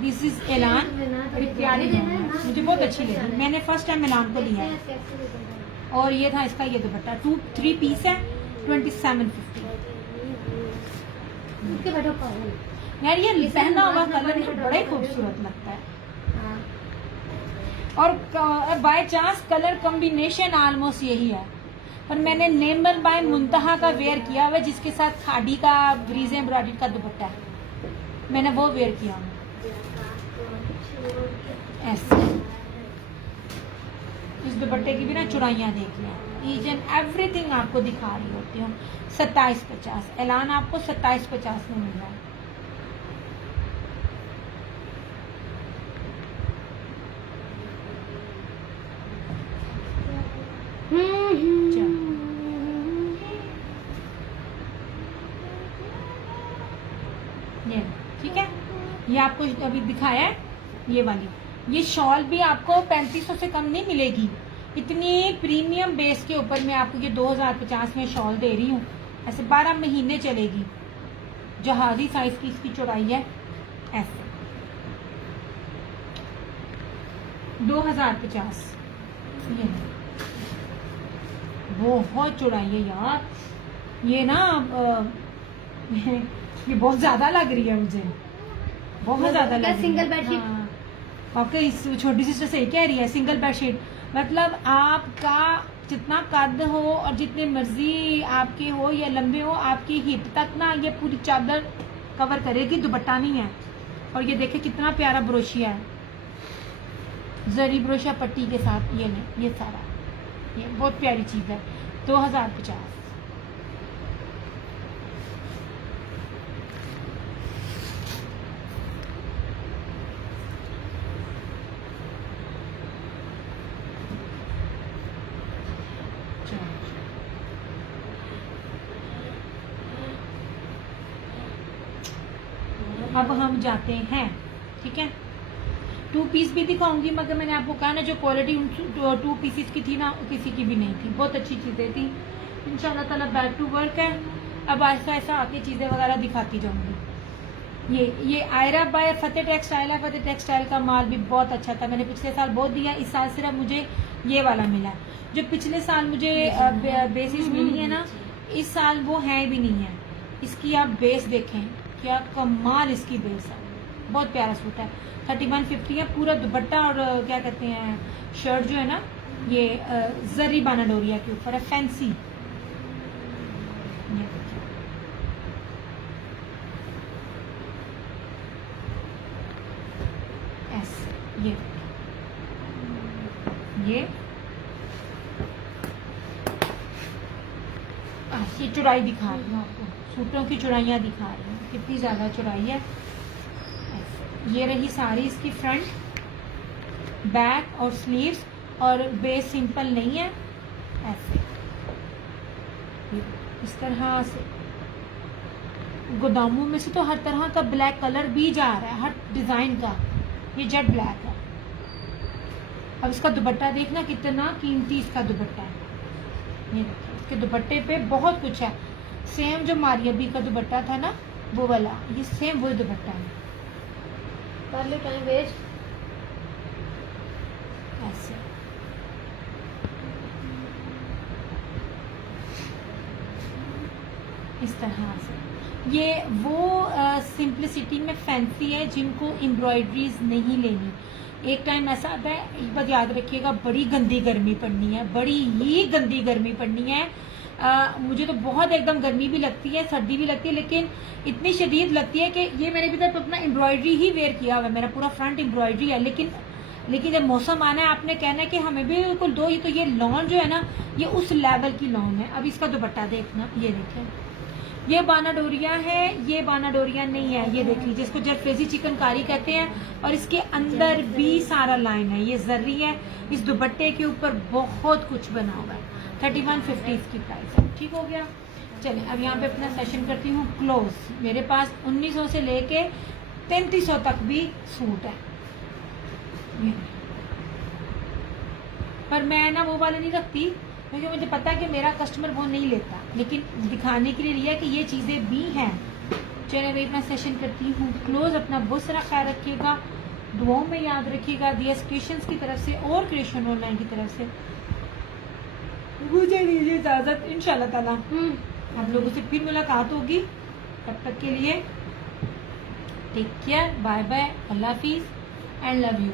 दिस इज ऐलान, बड़ी प्यारी है, मुझे बहुत अच्छी लगी, मैंने फर्स्ट टाइम ऐलान को लिया है। और ये था इसका ये दुपट्टा 3 पीस है 2750। यार ये पहना हुआ कलर बड़ा ही खूबसूरत लगता है, और by chance colour combination almost यही है। पर मैंने नेमर बाय मुंतहा का वेयर किया हुआ, जिसके साथ खाड़ी का ब्रीज एम्ब्रॉयडरी का दुपट्टा है, मैंने वो वेयर किया हुआ ऐसे। इस दुपट्टे की भी ना चुराइयाँ देख लें, ईच एंड एवरीथिंग आपको दिखा रही होती हूँ। 2750 ऐलान आपको 2750 में मिल रहा है। ये ठीक है, ये आपको अभी दिखाया है ये वाली। ये शॉल भी आपको 3500 से कम नहीं मिलेगी। इतनी प्रीमियम बेस के ऊपर मैं आपको ये 2050 में शॉल दे रही हूँ। ऐसे 12 महीने चलेगी। जहाजी साइज की इसकी चौड़ाई है, ऐसे 2050। ये बहुत चौड़ाई है यार, ये ना ये बहुत ज्यादा लग रही है मुझे, बहुत ज्यादा लग रही है। सिंगल बेडशीट, हाँ, आपके इस छोटी सिस्टर सही कह रही है, सिंगल बेडशीट मतलब आपका जितना कद हो और जितने मर्जी आपके हो या लंबे हो, आपकी हिप तक ना ये पूरी चादर कवर करेगी, दुपट्टा नहीं है। और ये देखिए कितना प्यारा ब्रोशिया है, जरी ब्रोशिया पट्टी के साथ। ये नहीं, ये सारा, ये बहुत प्यारी चीज है। 2050। अब हम जाते हैं, ठीक है, 2 पीस भी दिखाऊंगी, मगर मैंने आपको कहा ना जो क्वालिटी 2 पीसेस की थी ना किसी की भी नहीं थी, बहुत अच्छी चीज़ें थी। इंशाल्लाह ताला बैक टू वर्क है। अब ऐसा ऐसा आके चीज़ें वगैरह दिखाती जाऊंगी। ये आयरा बाय फतेह टेक्सटाइल है। फतेह टेक्सटाइल का माल भी बहुत अच्छा था, मैंने पिछले साल बहुत दिया, इस साल सिर्फ मुझे ये वाला मिला। जो पिछले साल मुझे बेसिस मिली है ना, इस साल वो है भी नहीं है। इसकी आप बेस देखें, क्या कमाल इसकी बेस है, बहुत प्यारा सूट है। 3150 है। पूरा दुपट्टा और क्या कहते हैं शर्ट जो है ना, ये जरी बाना डोरिया के ऊपर है, फैंसी। ये देखिए, ऐसे ये ये चौड़ाई दिखा रही हूँ आपको, सूटों की चौड़ाइयाँ दिखा रही हूँ, कितनी ज़्यादा चौड़ाई है। ये रही सारी इसकी फ्रंट, बैक और स्लीव्स, और बेस सिंपल नहीं है, ऐसे इस तरह से। गोदामों में से तो हर तरह का ब्लैक कलर भी जा रहा है, हर डिजाइन का। ये जेट ब्लैक है। अब इसका दुपट्टा देखना कितना कीमती इसका दुपट्टा है। ये देखिए, इसके दुपट्टे पे बहुत कुछ है। सेम जो मारियबी का दुपट्टा था ना, वो वाला, ये सेम वही दुपट्टा है। कर लो टाइम वेस्ट। ऐसे इस तरह से। ये वो सिंप्लिसिटी में फैंसी है जिनको एम्ब्रॉयडरीज नहीं लेनी। एक टाइम ऐसा आता है, एक बात याद रखिएगा, बड़ी गंदी गर्मी पड़नी है, बड़ी ही गंदी गर्मी पड़नी है। मुझे तो बहुत एकदम गर्मी भी लगती है, सर्दी भी लगती है, लेकिन इतनी शदीद लगती है कि ये मैंने अभी तक अपना एम्ब्रॉयडरी ही वेयर किया हुआ है, मेरा पूरा फ्रंट एम्ब्रॉयडरी है। लेकिन जब मौसम आना है, आपने कहना है कि हमें भी बिल्कुल दो। ही तो ये लॉन जो है ना, ये उस लेवल की लॉन है। अब इसका दुपट्टा देखना, ये देखें, ये बाना डोरिया है, ये बाना डोरिया नहीं है। ये देख लीजिए, इसको जरफेजी चिकनकारी कहते हैं, और इसके अंदर भी सारा लाइन है, ये जर्री है। इस दुपट्टे के ऊपर बहुत कुछ बना हुआ है। 3150 इसकी प्राइस है। ठीक हो गया। चलिए अब यहाँ पे अपना सेशन करती हूँ क्लोज। मेरे पास 1900 से लेके 3300 तक भी सूट है, पर मैं ना वो वाले नहीं रखती, क्योंकि मुझे पता है कि मेरा कस्टमर वो नहीं लेता, लेकिन दिखाने के लिए लिया कि ये चीज़ें भी हैं। चलिए मैं अपना सेशन करती हूँ क्लोज। अपना बहुत सारा ख्याल रखिएगा, दुआओं में याद रखिएगा। दियस क्रिएशंस की तरफ से और क्रिएशन ऑनलाइन की तरफ से मुझे दीजिए इजाज़त। इंशाल्लाह ताला आप लोगों से फिर मुलाकात होगी। तब तक के लिए टेक केयर, बाय बाय, अल्लाह हाफिज़ एंड लव यू।